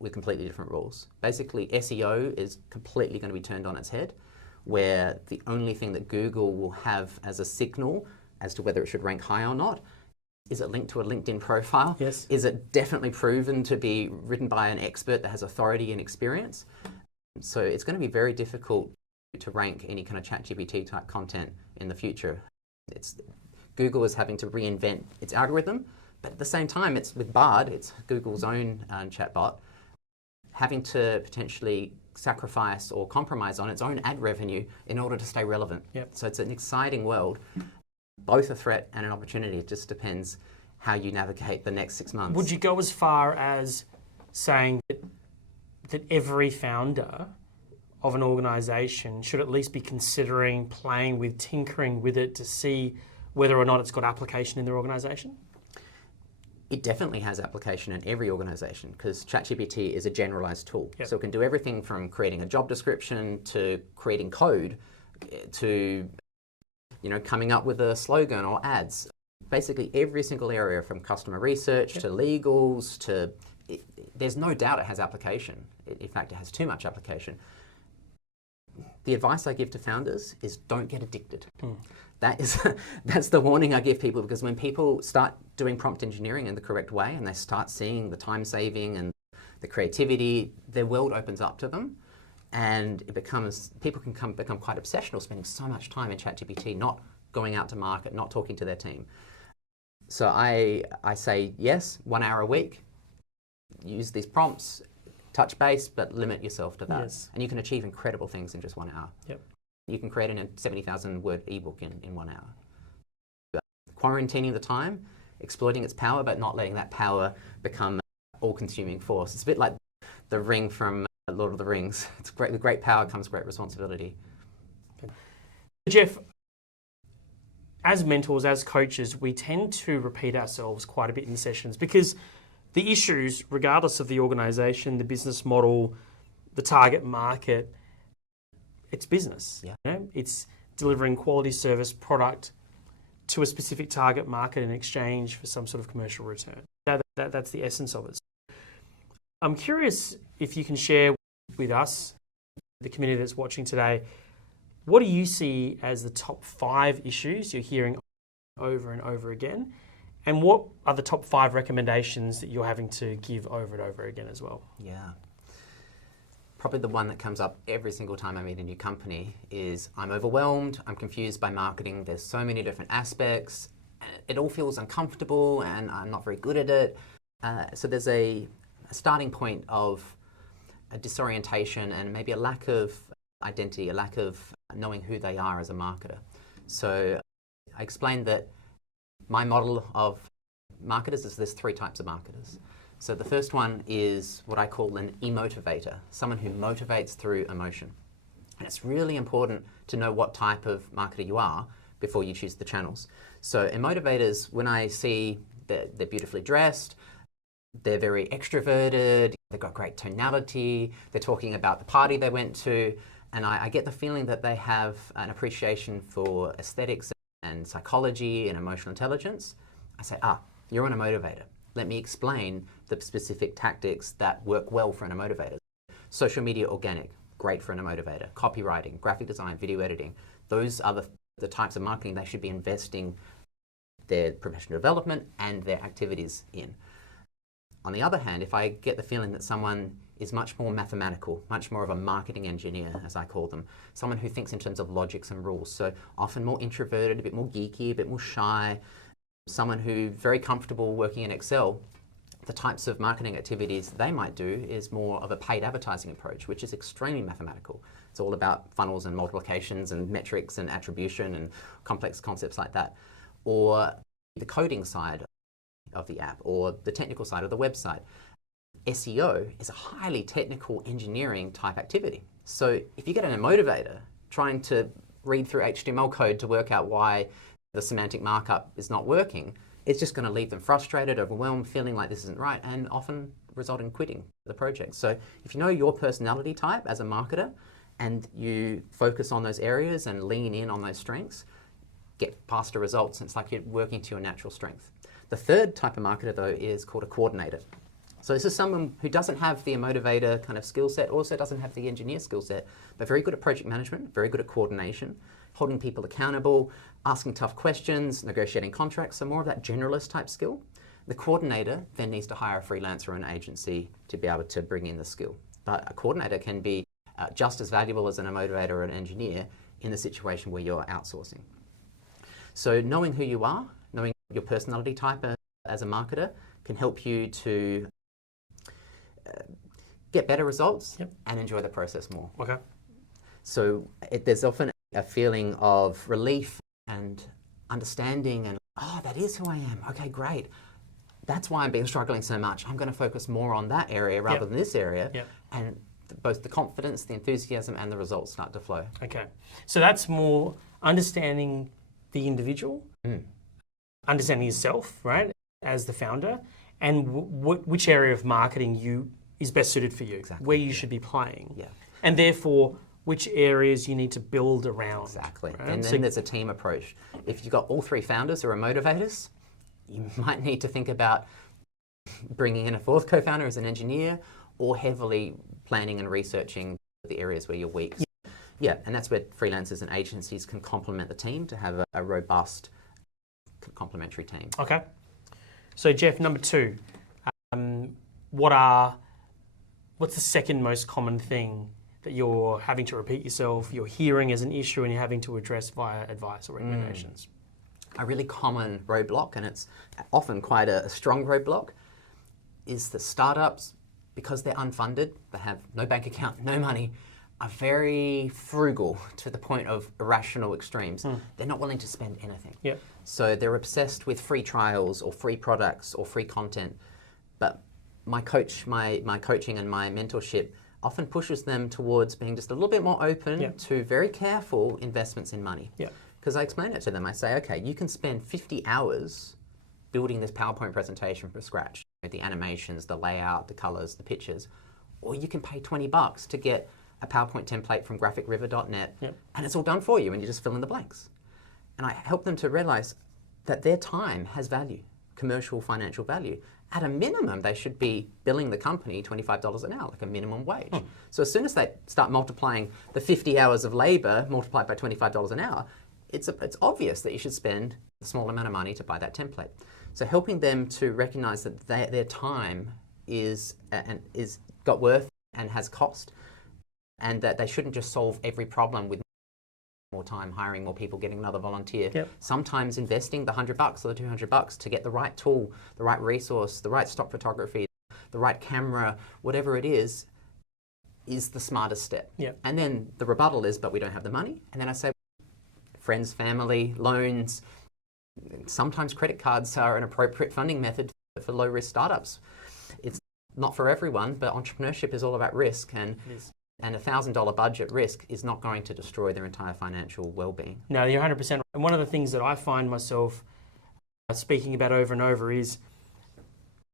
with completely different rules. Basically, SEO is completely going to be turned on its head, where the only thing that Google will have as a signal as to whether it should rank high or not, is it linked to a LinkedIn profile? Yes. Is it definitely proven to be written by an expert that has authority and experience? So it's going to be very difficult to rank any kind of ChatGPT type content in the future. Google is having to reinvent its algorithm, but at the same time, it's with Bard, it's Google's own chatbot, having to potentially sacrifice or compromise on its own ad revenue in order to stay relevant. Yep. So it's an exciting world, both a threat and an opportunity. It just depends how you navigate the next 6 months. Would you go as far as saying that every founder of an organisation should at least be considering playing with, tinkering with it to see whether or not it's got application in their organisation? It definitely has application in every organisation because ChatGPT is a generalised tool. Yep. So it can do everything from creating a job description to creating code to coming up with a slogan or ads. Basically every single area from customer research to legals to... there's no doubt it has application. In fact, it has too much application. The advice I give to founders is don't get addicted. That's the warning I give people, because when people start doing prompt engineering in the correct way and they start seeing the time saving and the creativity, their world opens up to them, and people can become quite obsessional, spending so much time in ChatGPT, not going out to market, not talking to their team. So I say yes, 1 hour a week, use these prompts, touch base, but limit yourself to that. Yes. And you can achieve incredible things in just 1 hour. Yep. You can create a 70,000 word ebook in 1 hour. But quarantining the time, exploiting its power, but not letting that power become all-consuming force. It's a bit like the ring from Lord of the Rings. It's great. With great power comes great responsibility. Jeff, as mentors, as coaches, we tend to repeat ourselves quite a bit in sessions because the issues, regardless of the organisation, the business model, the target market, it's business. Yeah. It's delivering quality service product to a specific target market in exchange for some sort of commercial return. That's the essence of it. I'm curious if you can share with us, the community that's watching today, what do you see as the top 5 issues you're hearing over and over again? And what are the top 5 recommendations that you're having to give over and over again as well? Yeah. Probably the one that comes up every single time I meet a new company is I'm overwhelmed, I'm confused by marketing, there's so many different aspects, it all feels uncomfortable and I'm not very good at it. So there's a starting point of a disorientation and maybe a lack of identity, a lack of knowing who they are as a marketer. So I explained that my model of marketers is there's 3 types of marketers. So the first one is what I call an emotivator, someone who motivates through emotion. And it's really important to know what type of marketer you are before you choose the channels. So emotivators, when I see that they're beautifully dressed, they're very extroverted, they've got great tonality, they're talking about the party they went to, and I get the feeling that they have an appreciation for aesthetics and psychology and emotional intelligence. I say, you're an emotivator. Let me explain the specific tactics that work well for an emotivator. Social media organic, great for an emotivator. Copywriting, graphic design, video editing. Those are the types of marketing they should be investing their professional development and their activities in. On the other hand, if I get the feeling that someone is much more mathematical, much more of a marketing engineer, as I call them, someone who thinks in terms of logics and rules, so often more introverted, a bit more geeky, a bit more shy, someone who's very comfortable working in Excel, the types of marketing activities they might do is more of a paid advertising approach, which is extremely mathematical. It's all about funnels and multiplications and metrics and attribution and complex concepts like that. Or the coding side of the app or the technical side of the website. SEO is a highly technical engineering type activity. So if you get an emotivator trying to read through HTML code to work out why the semantic markup is not working, it's just going to leave them frustrated, overwhelmed, feeling like this isn't right, and often result in quitting the project. So if you know your personality type as a marketer and you focus on those areas and lean in on those strengths, get faster results. It's like you're working to your natural strength. The third type of marketer, though, is called a coordinator. So this is someone who doesn't have the motivator kind of skill set, also doesn't have the engineer skill set, but very good at project management, very good at coordination, holding people accountable, asking tough questions, negotiating contracts, so more of that generalist type skill. The coordinator then needs to hire a freelancer or an agency to be able to bring in the skill. But a coordinator can be just as valuable as an motivator or an engineer in the situation where you're outsourcing. So knowing who you are, knowing your personality type as a marketer can help you to get better results and enjoy the process more. Okay. So there's often a feeling of relief and understanding and, oh, that is who I am. Okay, great. That's why I've been struggling so much. I'm going to focus more on that area rather than this area. And both the confidence, the enthusiasm, and the results start to flow. Okay. So that's more understanding the individual, understanding yourself, right, as the founder, and which area of marketing is best suited for you, where you should be playing. And therefore, which areas you need to build around. Exactly. Right? And then there's a team approach. If you've got all three founders who are motivators, you might need to think about bringing in a fourth co-founder as an engineer, or heavily planning and researching the areas where you're weak. And that's where freelancers and agencies can complement the team to have a robust complementary team. Okay. So Jeff, number 2, what's the second most common thing that you're having to repeat yourself, you're hearing as an issue, and you're having to address via advice or recommendations? A really common roadblock, and it's often quite a strong roadblock, is that startups, because they're unfunded, they have no bank account, no money, are very frugal to the point of irrational extremes. They're not willing to spend anything. So they're obsessed with free trials or free products or free content. But my coaching and my mentorship often pushes them towards being just a little bit more open to very careful investments in money. Because I explain it to them. I say, okay, you can spend 50 hours building this PowerPoint presentation from scratch. The animations, the layout, the colors, the pictures. Or you can pay $20 to get a PowerPoint template from graphicriver.net and it's all done for you and you just fill in the blanks. And I help them to realize that their time has value, commercial, financial value. At a minimum, they should be billing the company $25 an hour, like a minimum wage. So as soon as they start multiplying the 50 hours of labor multiplied by $25 an hour, it's obvious that you should spend a small amount of money to buy that template. So helping them to recognize that their time is got worth and has cost, and that they shouldn't just solve every problem with more time, hiring more people, getting another volunteer. Sometimes investing the $100 or the $200 to get the right tool, the right resource, the right stock photography, the right camera, whatever it is the smartest step. And then the rebuttal is, but we don't have the money. And then I say, friends, family, loans, sometimes credit cards are an appropriate funding method for low-risk startups. It's not for everyone, but entrepreneurship is all about risk, and a $1,000 budget risk is not going to destroy their entire financial well-being. No, you're 100%. And one of the things that I find myself speaking about over and over is,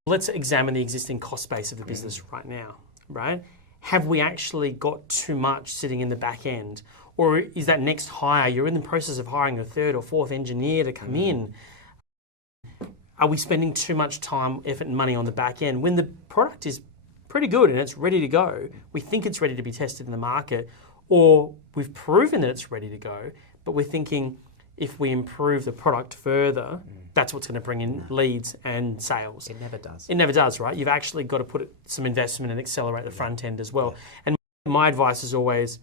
let's examine the existing cost base of the business right now, right? Have we actually got too much sitting in the back end? Or is that next hire, you're in the process of hiring a third or fourth engineer to come in? Are we spending too much time, effort, and money on the back end when the product is pretty good and it's ready to go? We think it's ready to be tested in the market, or we've proven that it's ready to go, but we're thinking if we improve the product further, that's what's going to bring in leads and sales. It never does. It never does, right? You've actually got to put some investment and accelerate the front end as well. And my advice is always,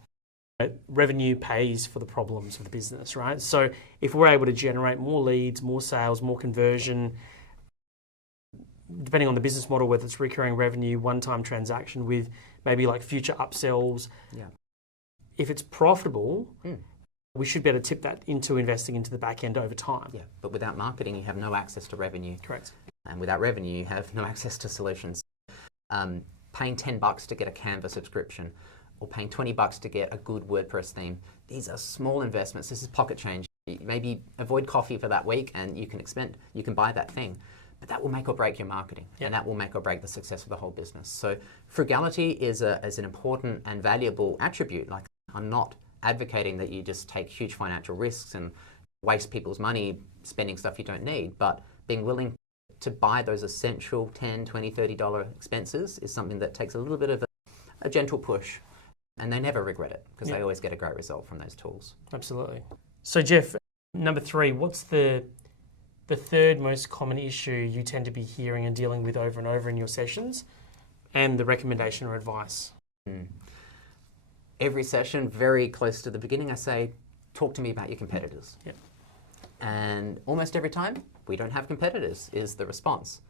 revenue pays for the problems of the business, right? So if we're able to generate more leads, more sales, more conversion, depending on the business model, whether it's recurring revenue, one-time transaction with maybe like future upsells, if it's profitable, we should be able to tip that into investing into the back end over time. But without marketing, you have no access to revenue. Correct. And without revenue, you have no access to solutions. Paying $10 to get a Canva subscription, or paying $20 to get a good WordPress theme. These are small investments. This is pocket change. Maybe avoid coffee for that week and you can buy that thing. But that will make or break your marketing, and that will make or break the success of the whole business. So frugality is an important and valuable attribute. Like, I'm not advocating that you just take huge financial risks and waste people's money spending stuff you don't need, but being willing to buy those essential $10, $20, $30 expenses is something that takes a little bit of a gentle push, and they never regret it because they always get a great result from those tools. Absolutely. So Jeff, number 3, what's the third most common issue you tend to be hearing and dealing with over and over in your sessions, and the recommendation or advice? Every session, very close to the beginning, I say, talk to me about your competitors. Yep. And almost every time, we don't have competitors, is the response.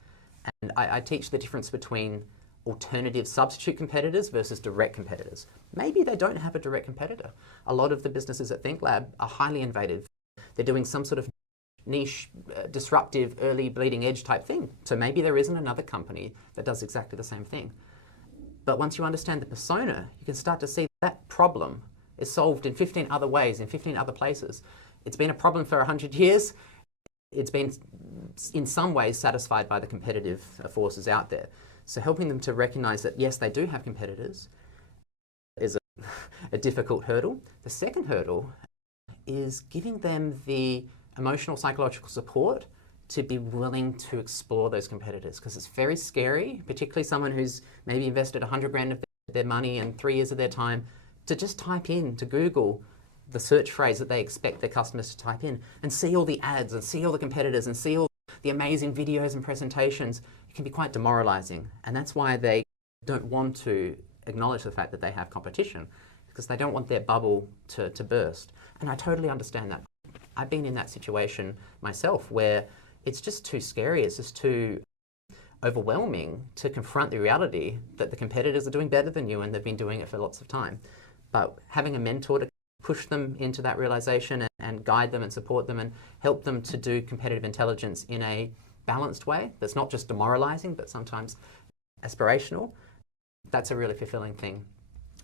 And I teach the difference between alternative substitute competitors versus direct competitors. Maybe they don't have a direct competitor. A lot of the businesses at ThinkLab are highly innovative. They're doing some sort of niche, disruptive, early bleeding edge type thing. So maybe there isn't another company that does exactly the same thing. But once you understand the persona, you can start to see that problem is solved in 15 other ways, in 15 other places. It's been a problem for 100 years. It's been, in some ways, satisfied by the competitive forces out there. So helping them to recognize that, yes, they do have competitors is a difficult hurdle. The second hurdle is giving them the emotional, psychological support to be willing to explore those competitors, because it's very scary, particularly someone who's maybe invested 100 grand of their money and 3 years of their time, to just type in to Google the search phrase that they expect their customers to type in and see all the ads and see all the competitors and see all the amazing videos and presentations. It can be quite demoralizing. And that's why they don't want to acknowledge the fact that they have competition, because they don't want their bubble to burst. And I totally understand that. I've been in that situation myself where it's just too scary. It's just too overwhelming to confront the reality that the competitors are doing better than you and they've been doing it for lots of time. But having a mentor to push them into that realization and guide them and support them and help them to do competitive intelligence in a balanced way that's not just demoralizing but sometimes aspirational, that's a really fulfilling thing.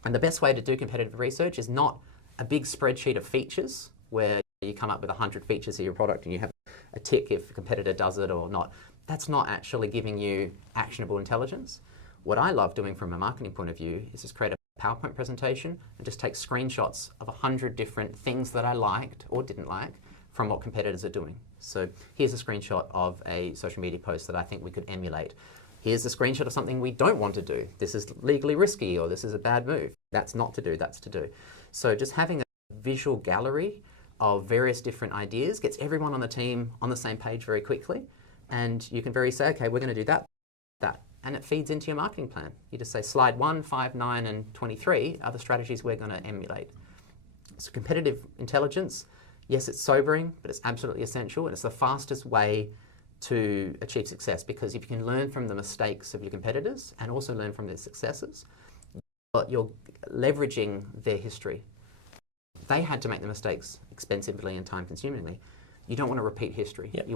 And the best way to do competitive research is not a big spreadsheet of features where you come up with 100 features of your product and you have a tick if a competitor does it or not. That's not actually giving you actionable intelligence. What I love doing from a marketing point of view is just create a PowerPoint presentation and just take screenshots of 100 different things that I liked or didn't like from what competitors are doing. So here's a screenshot of a social media post that I think we could emulate. Here's a screenshot of something we don't want to do. This is legally risky, or this is a bad move. That's not to do, that's to do. So just having a visual gallery of various different ideas gets everyone on the team on the same page very quickly. And you can very say, okay, we're going to do that. And it feeds into your marketing plan. You just say slide 1, 5, 9, and 23 are the strategies we're going to emulate. So competitive intelligence, yes, it's sobering, but it's absolutely essential. And it's the fastest way to achieve success, because if you can learn from the mistakes of your competitors and also learn from their successes, you're leveraging their history. They had to make the mistakes expensively and time-consumingly. You don't want to repeat history. Yep.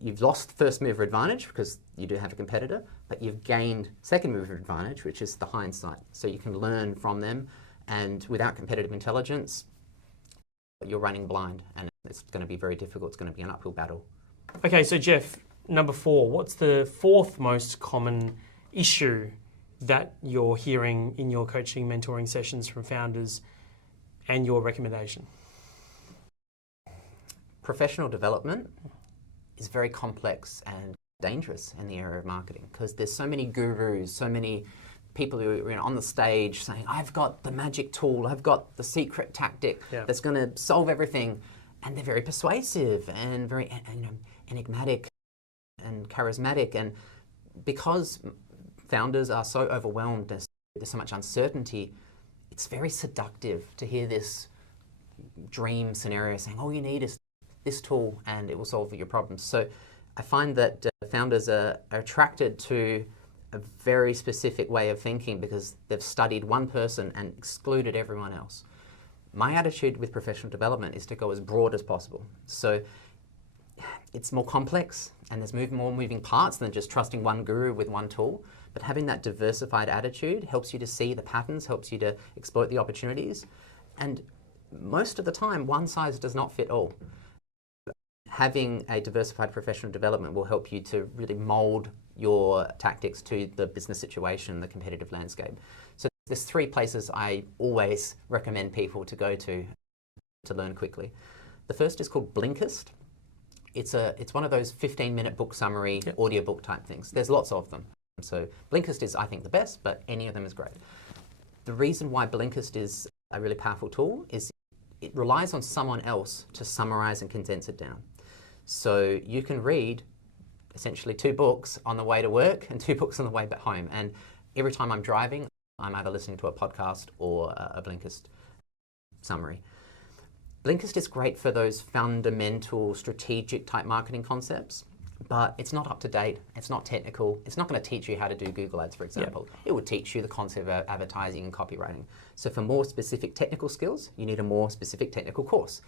You've lost first mover advantage because you do have a competitor, but you've gained second mover advantage, which is the hindsight. So you can learn from them, and without competitive intelligence, you're running blind, and it's going to be very difficult. It's going to be an uphill battle. Okay, so Jeff, number 4, what's the fourth most common issue that you're hearing in your coaching, mentoring sessions from founders, and your recommendation? Professional development is very complex and dangerous in the area of marketing, because there's so many gurus, so many people who are on the stage saying, I've got the magic tool, I've got the secret tactic that's going to solve everything. And they're very persuasive and very enigmatic and charismatic. And because founders are so overwhelmed, there's so much uncertainty, it's very seductive to hear this dream scenario saying, all you need is this tool and it will solve your problems. So I find that founders are attracted to a very specific way of thinking because they've studied one person and excluded everyone else. My attitude with professional development is to go as broad as possible. So it's more complex and there's more moving parts than just trusting one guru with one tool. But having that diversified attitude helps you to see the patterns, helps you to exploit the opportunities. And most of the time, one size does not fit all. Having a diversified professional development will help you to really mold your tactics to the business situation, the competitive landscape. So there's 3 places I always recommend people to go to learn quickly. The first is called Blinkist. it's one of those 15-minute book summary audiobook type things. There's lots of them. So Blinkist is, I think, the best, but any of them is great. The reason why Blinkist is a really powerful tool is it relies on someone else to summarize and condense it down. So you can read essentially 2 books on the way to work and 2 books on the way back home. And every time I'm driving, I'm either listening to a podcast or a Blinkist summary. Blinkist is great for those fundamental strategic type marketing concepts, but it's not up to date. It's not technical. It's not going to teach you how to do Google Ads, for example. It would teach you the concept of advertising and copywriting. So for more specific technical skills, you need a more specific technical course.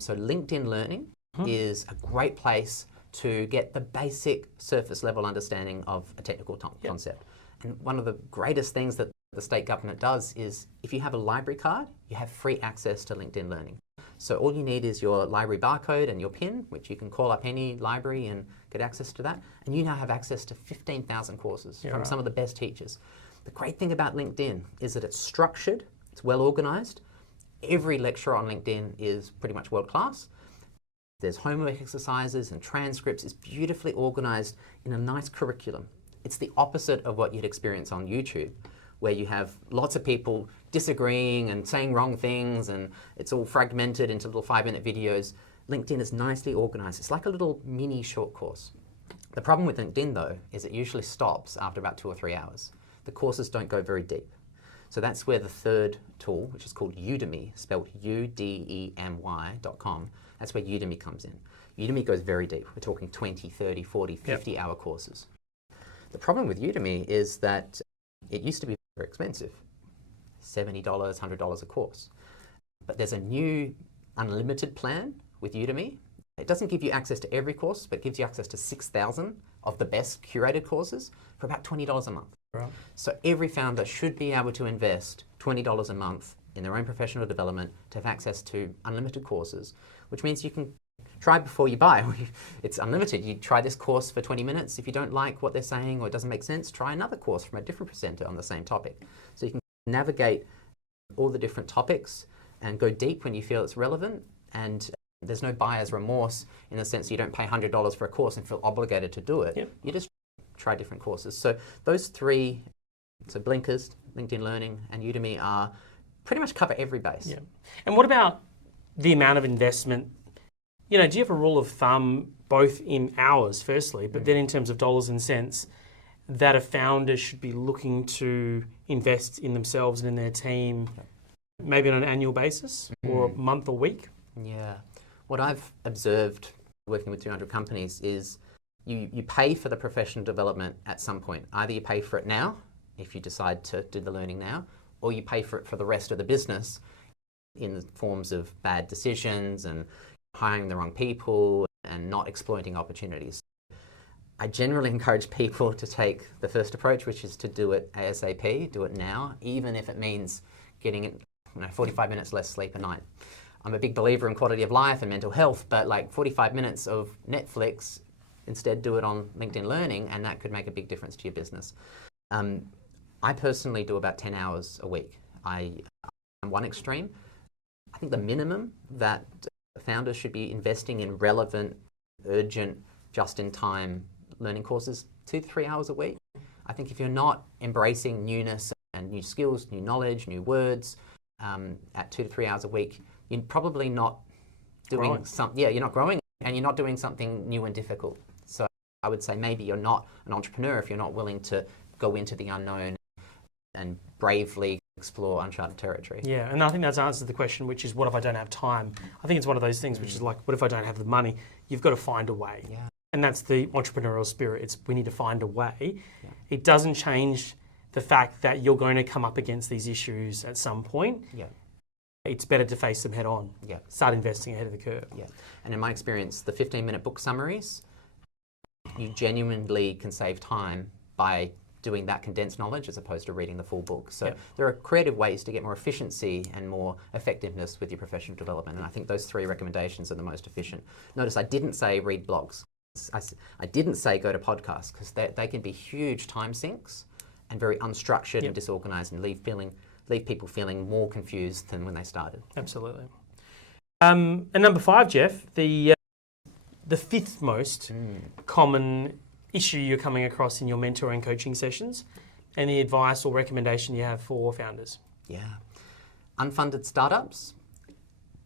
So LinkedIn Learning is a great place to get the basic surface level understanding of a technical concept. And one of the greatest things that the state government does is if you have a library card, you have free access to LinkedIn Learning. So all you need is your library barcode and your PIN, which you can call up any library and get access to that. And you now have access to 15,000 courses from some of the best teachers. The great thing about LinkedIn is that it's structured, it's well organized. Every lecturer on LinkedIn is pretty much world class. There's homework exercises and transcripts. It's beautifully organized in a nice curriculum. It's the opposite of what you'd experience on YouTube, where you have lots of people disagreeing and saying wrong things, and it's all fragmented into little 5-minute videos. LinkedIn is nicely organized. It's like a little mini short course. The problem with LinkedIn, though, is it usually stops after about 2 or 3 hours. The courses don't go very deep. So that's where the third tool, which is called Udemy, spelled udemy.com, that's where Udemy comes in. Udemy goes very deep. We're talking 20, 30, 40, 50-hour courses. The problem with Udemy is that it used to be very expensive, $70, $100 a course. But there's a new unlimited plan with Udemy. It doesn't give you access to every course, but gives you access to 6,000 of the best curated courses for about $20 a month. Right. So every founder should be able to invest $20 a month in their own professional development to have access to unlimited courses, which means you can try before you buy. It's unlimited. You try this course for 20 minutes. If you don't like what they're saying or it doesn't make sense, try another course from a different presenter on the same topic. So you can navigate all the different topics and go deep when you feel it's relevant. And there's no buyer's remorse in the sense you don't pay $100 for a course and feel obligated to do it. You just try different courses. So those 3, so Blinkist, LinkedIn Learning, and Udemy are pretty much cover every base. And what about the amount of investment? You know, do you have a rule of thumb, both in hours, firstly, but then in terms of dollars and cents, that a founder should be looking to invest in themselves and in their team, maybe on an annual basis or a month or week? Yeah. What I've observed working with 200 companies is you pay for the professional development at some point. Either you pay for it now, if you decide to do the learning now, or you pay for it for the rest of the business in the forms of bad decisions and hiring the wrong people and not exploiting opportunities. I generally encourage people to take the first approach, which is to do it ASAP, do it now, even if it means getting 45 minutes less sleep a night. I'm a big believer in quality of life and mental health, but like 45 minutes of Netflix, instead do it on LinkedIn Learning, and that could make a big difference to your business. I personally do about 10 hours a week. I'm one extreme. I think the minimum that founders should be investing in relevant, urgent, just-in-time learning courses, 2 to 3 hours a week. I think if you're not embracing newness and new skills, new knowledge, new words at 2 to 3 hours a week, you're probably not doing something. Yeah, you're not growing, and you're not doing something new and difficult. So I would say maybe you're not an entrepreneur if you're not willing to go into the unknown and bravely explore uncharted territory. Yeah, and I think that's answered the question, which is, what if I don't have time? I think it's one of those things which is like, what if I don't have the money? You've got to find a way. Yeah. And that's the entrepreneurial spirit. It's we need to find a way. Yeah. It doesn't change the fact that you're going to come up against these issues at some point. Yeah. It's better to face them head on. Yeah. Start investing ahead of the curve. Yeah. And in my experience, the 15-minute book summaries, you genuinely can save time by doing that condensed knowledge as opposed to reading the full book. So there are creative ways to get more efficiency and more effectiveness with your professional development. And I think those 3 recommendations are the most efficient. Notice I didn't say read blogs. I didn't say go to podcasts, because they can be huge time sinks and very unstructured and disorganized and leave people feeling more confused than when they started. Absolutely. And number 5, Jeff, the the fifth most common issue you're coming across in your mentoring coaching sessions? Any advice or recommendation you have for founders? Yeah. Unfunded startups,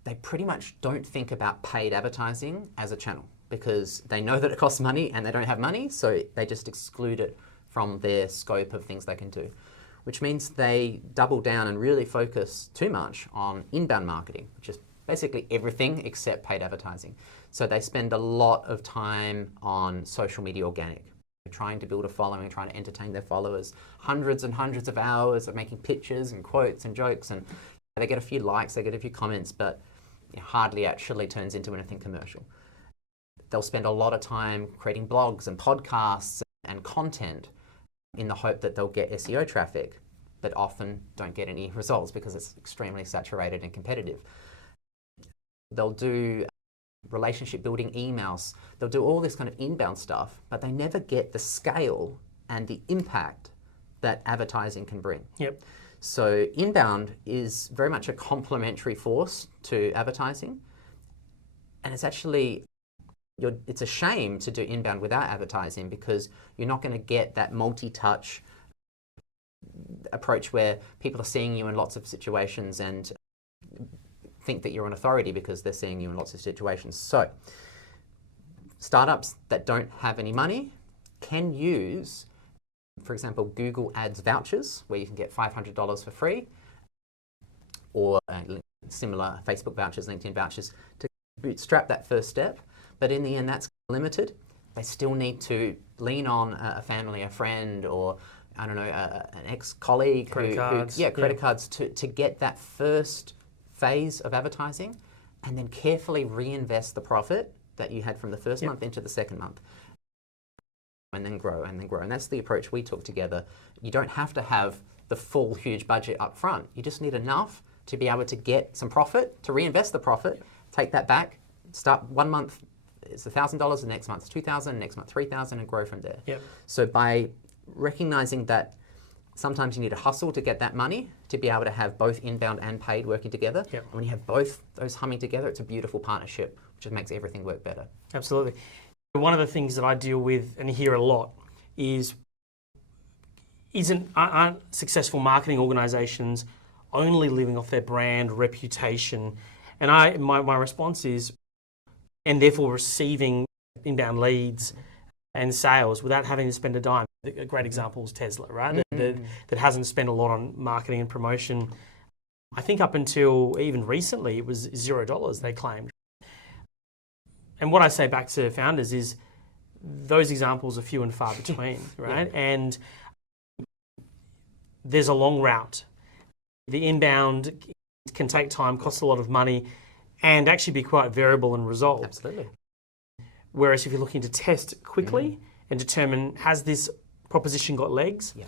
they pretty much don't think about paid advertising as a channel because they know that it costs money and they don't have money, so they just exclude it from their scope of things they can do, which means they double down and really focus too much on inbound marketing, which is basically everything except paid advertising. So they spend a lot of time on social media organic, trying to build a following, trying to entertain their followers, hundreds and hundreds of hours of making pictures and quotes and jokes, and they get a few likes, they get a few comments, but it hardly actually turns into anything commercial. They'll spend a lot of time creating blogs and podcasts and content in the hope that they'll get SEO traffic, but often don't get any results because it's extremely saturated and competitive. They'll do relationship building emails. They'll do all this kind of inbound stuff, but they never get the scale and the impact that advertising can bring. Yep. So inbound is very much a complementary force to advertising. And it's actually, it's a shame to do inbound without advertising because you're not going to get that multi-touch approach where people are seeing you in lots of situations and think that you're an authority because they're seeing you in lots of situations. So startups that don't have any money can use, for example, Google Ads vouchers where you can get $500 for free, or similar Facebook vouchers, LinkedIn vouchers to bootstrap that first step. But in the end, that's limited. They still need to lean on a family, a friend, or I don't know, an ex-colleague, credit cards to get that first phase of advertising, and then carefully reinvest the profit that you had from the first month into the second month, and then grow and then grow. And that's the approach we took together. You don't have to have the full huge budget up front. You just need enough to be able to get some profit, to reinvest the profit, take that back, start 1 month, it's $1,000, the next month it's $2,000, next month $3,000, and grow from there. Yep. So by recognizing that sometimes you need to hustle to get that money to be able to have both inbound and paid working together. Yep. And when you have both those humming together, it's a beautiful partnership, which just makes everything work better. Absolutely. One of the things that I deal with and hear a lot aren't successful marketing organizations only living off their brand reputation? And my response is, and therefore receiving inbound leads and sales without having to spend a dime. A great example is Tesla, right? That hasn't spent a lot on marketing and promotion. I think up until even recently, it was $0 they claimed. And what I say back to founders is those examples are few and far between, right? Yeah. And there's a long route. The inbound can take time, cost a lot of money, and actually be quite variable in result. Absolutely. Whereas if you're looking to test quickly and determine, has this proposition got legs? Yeah.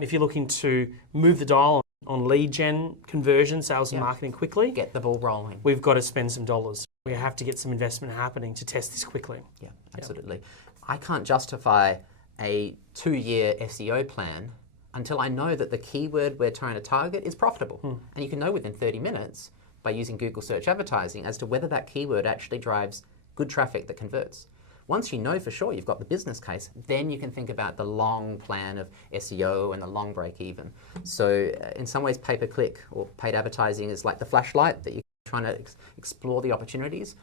If you're looking to move the dial on lead gen, conversion, sales and marketing quickly, get the ball rolling. We've got to spend some dollars. We have to get some investment happening to test this quickly. Yeah, absolutely. Yeah. I can't justify a 2-year SEO plan until I know that the keyword we're trying to target is profitable. And you can know within 30 minutes by using Google search advertising as to whether that keyword actually drives good traffic that converts. Once you know for sure you've got the business case, then you can think about the long plan of SEO and the long break even. So in some ways, pay-per-click or paid advertising is like the flashlight that you're trying to explore the opportunities.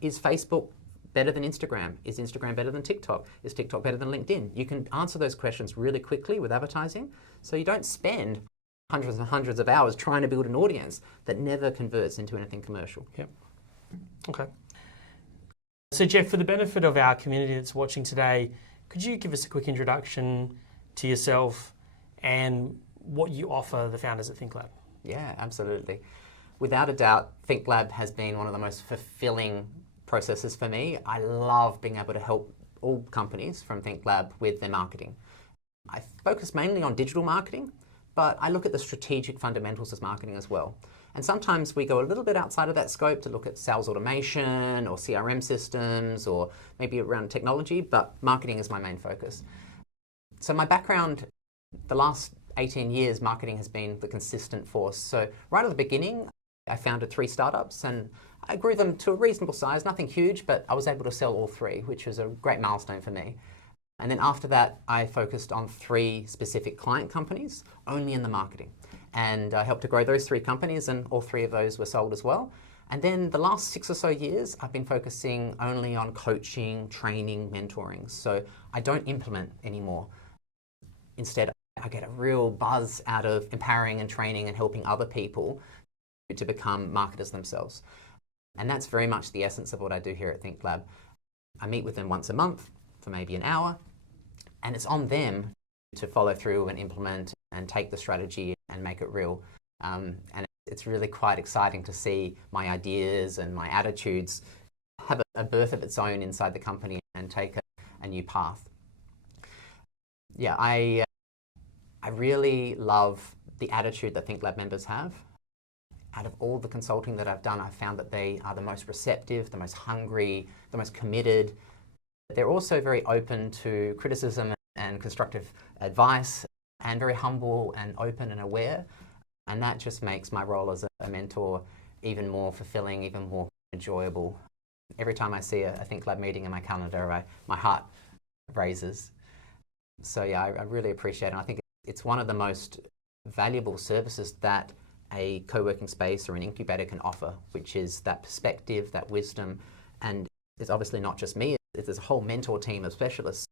Is Facebook better than Instagram? Is Instagram better than TikTok? Is TikTok better than LinkedIn? You can answer those questions really quickly with advertising, so you don't spend hundreds and hundreds of hours trying to build an audience that never converts into anything commercial. Yep. Okay. So Jeff, for the benefit of our community that's watching today, could you give us a quick introduction to yourself and what you offer the founders at ThinkLab? Yeah, absolutely. Without a doubt, ThinkLab has been one of the most fulfilling processes for me. I love being able to help all companies from ThinkLab with their marketing. I focus mainly on digital marketing, but I look at the strategic fundamentals as marketing as well. And sometimes we go a little bit outside of that scope to look at sales automation or CRM systems or maybe around technology, but marketing is my main focus. So my background, the last 18 years, marketing has been the consistent force. So right at the beginning, I founded 3 startups and I grew them to a reasonable size, nothing huge, but I was able to sell all 3, which was a great milestone for me. And then after that, I focused on 3 specific client companies, only in the marketing. And I helped to grow those 3 companies, and all 3 of those were sold as well. And then the last 6 or so years, I've been focusing only on coaching, training, mentoring. So I don't implement anymore. Instead, I get a real buzz out of empowering and training and helping other people to become marketers themselves. And that's very much the essence of what I do here at Think Lab. I meet with them once a month for maybe an hour, and it's on them to follow through and implement and take the strategy and make it real. And it's really quite exciting to see my ideas and my attitudes have a birth of its own inside the company and take a new path. Yeah, I really love the attitude that Think Lab members have. Out of all the consulting that I've done, I've found that they are the most receptive, the most hungry, the most committed. They're also very open to criticism and constructive advice, and very humble and open and aware. And that just makes my role as a mentor even more fulfilling, even more enjoyable. Every time I see a Think Lab meeting in my calendar, my heart raises. So yeah, I really appreciate it. And I think it's one of the most valuable services that a co-working space or an incubator can offer, which is that perspective, that wisdom. And it's obviously not just me, there's a whole mentor team of specialists.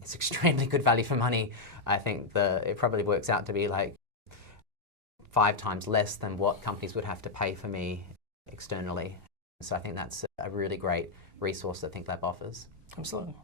It's extremely good value for money. I think it probably works out to be like 5 times less than what companies would have to pay for me externally. So I think that's a really great resource that Think Lab offers. Absolutely.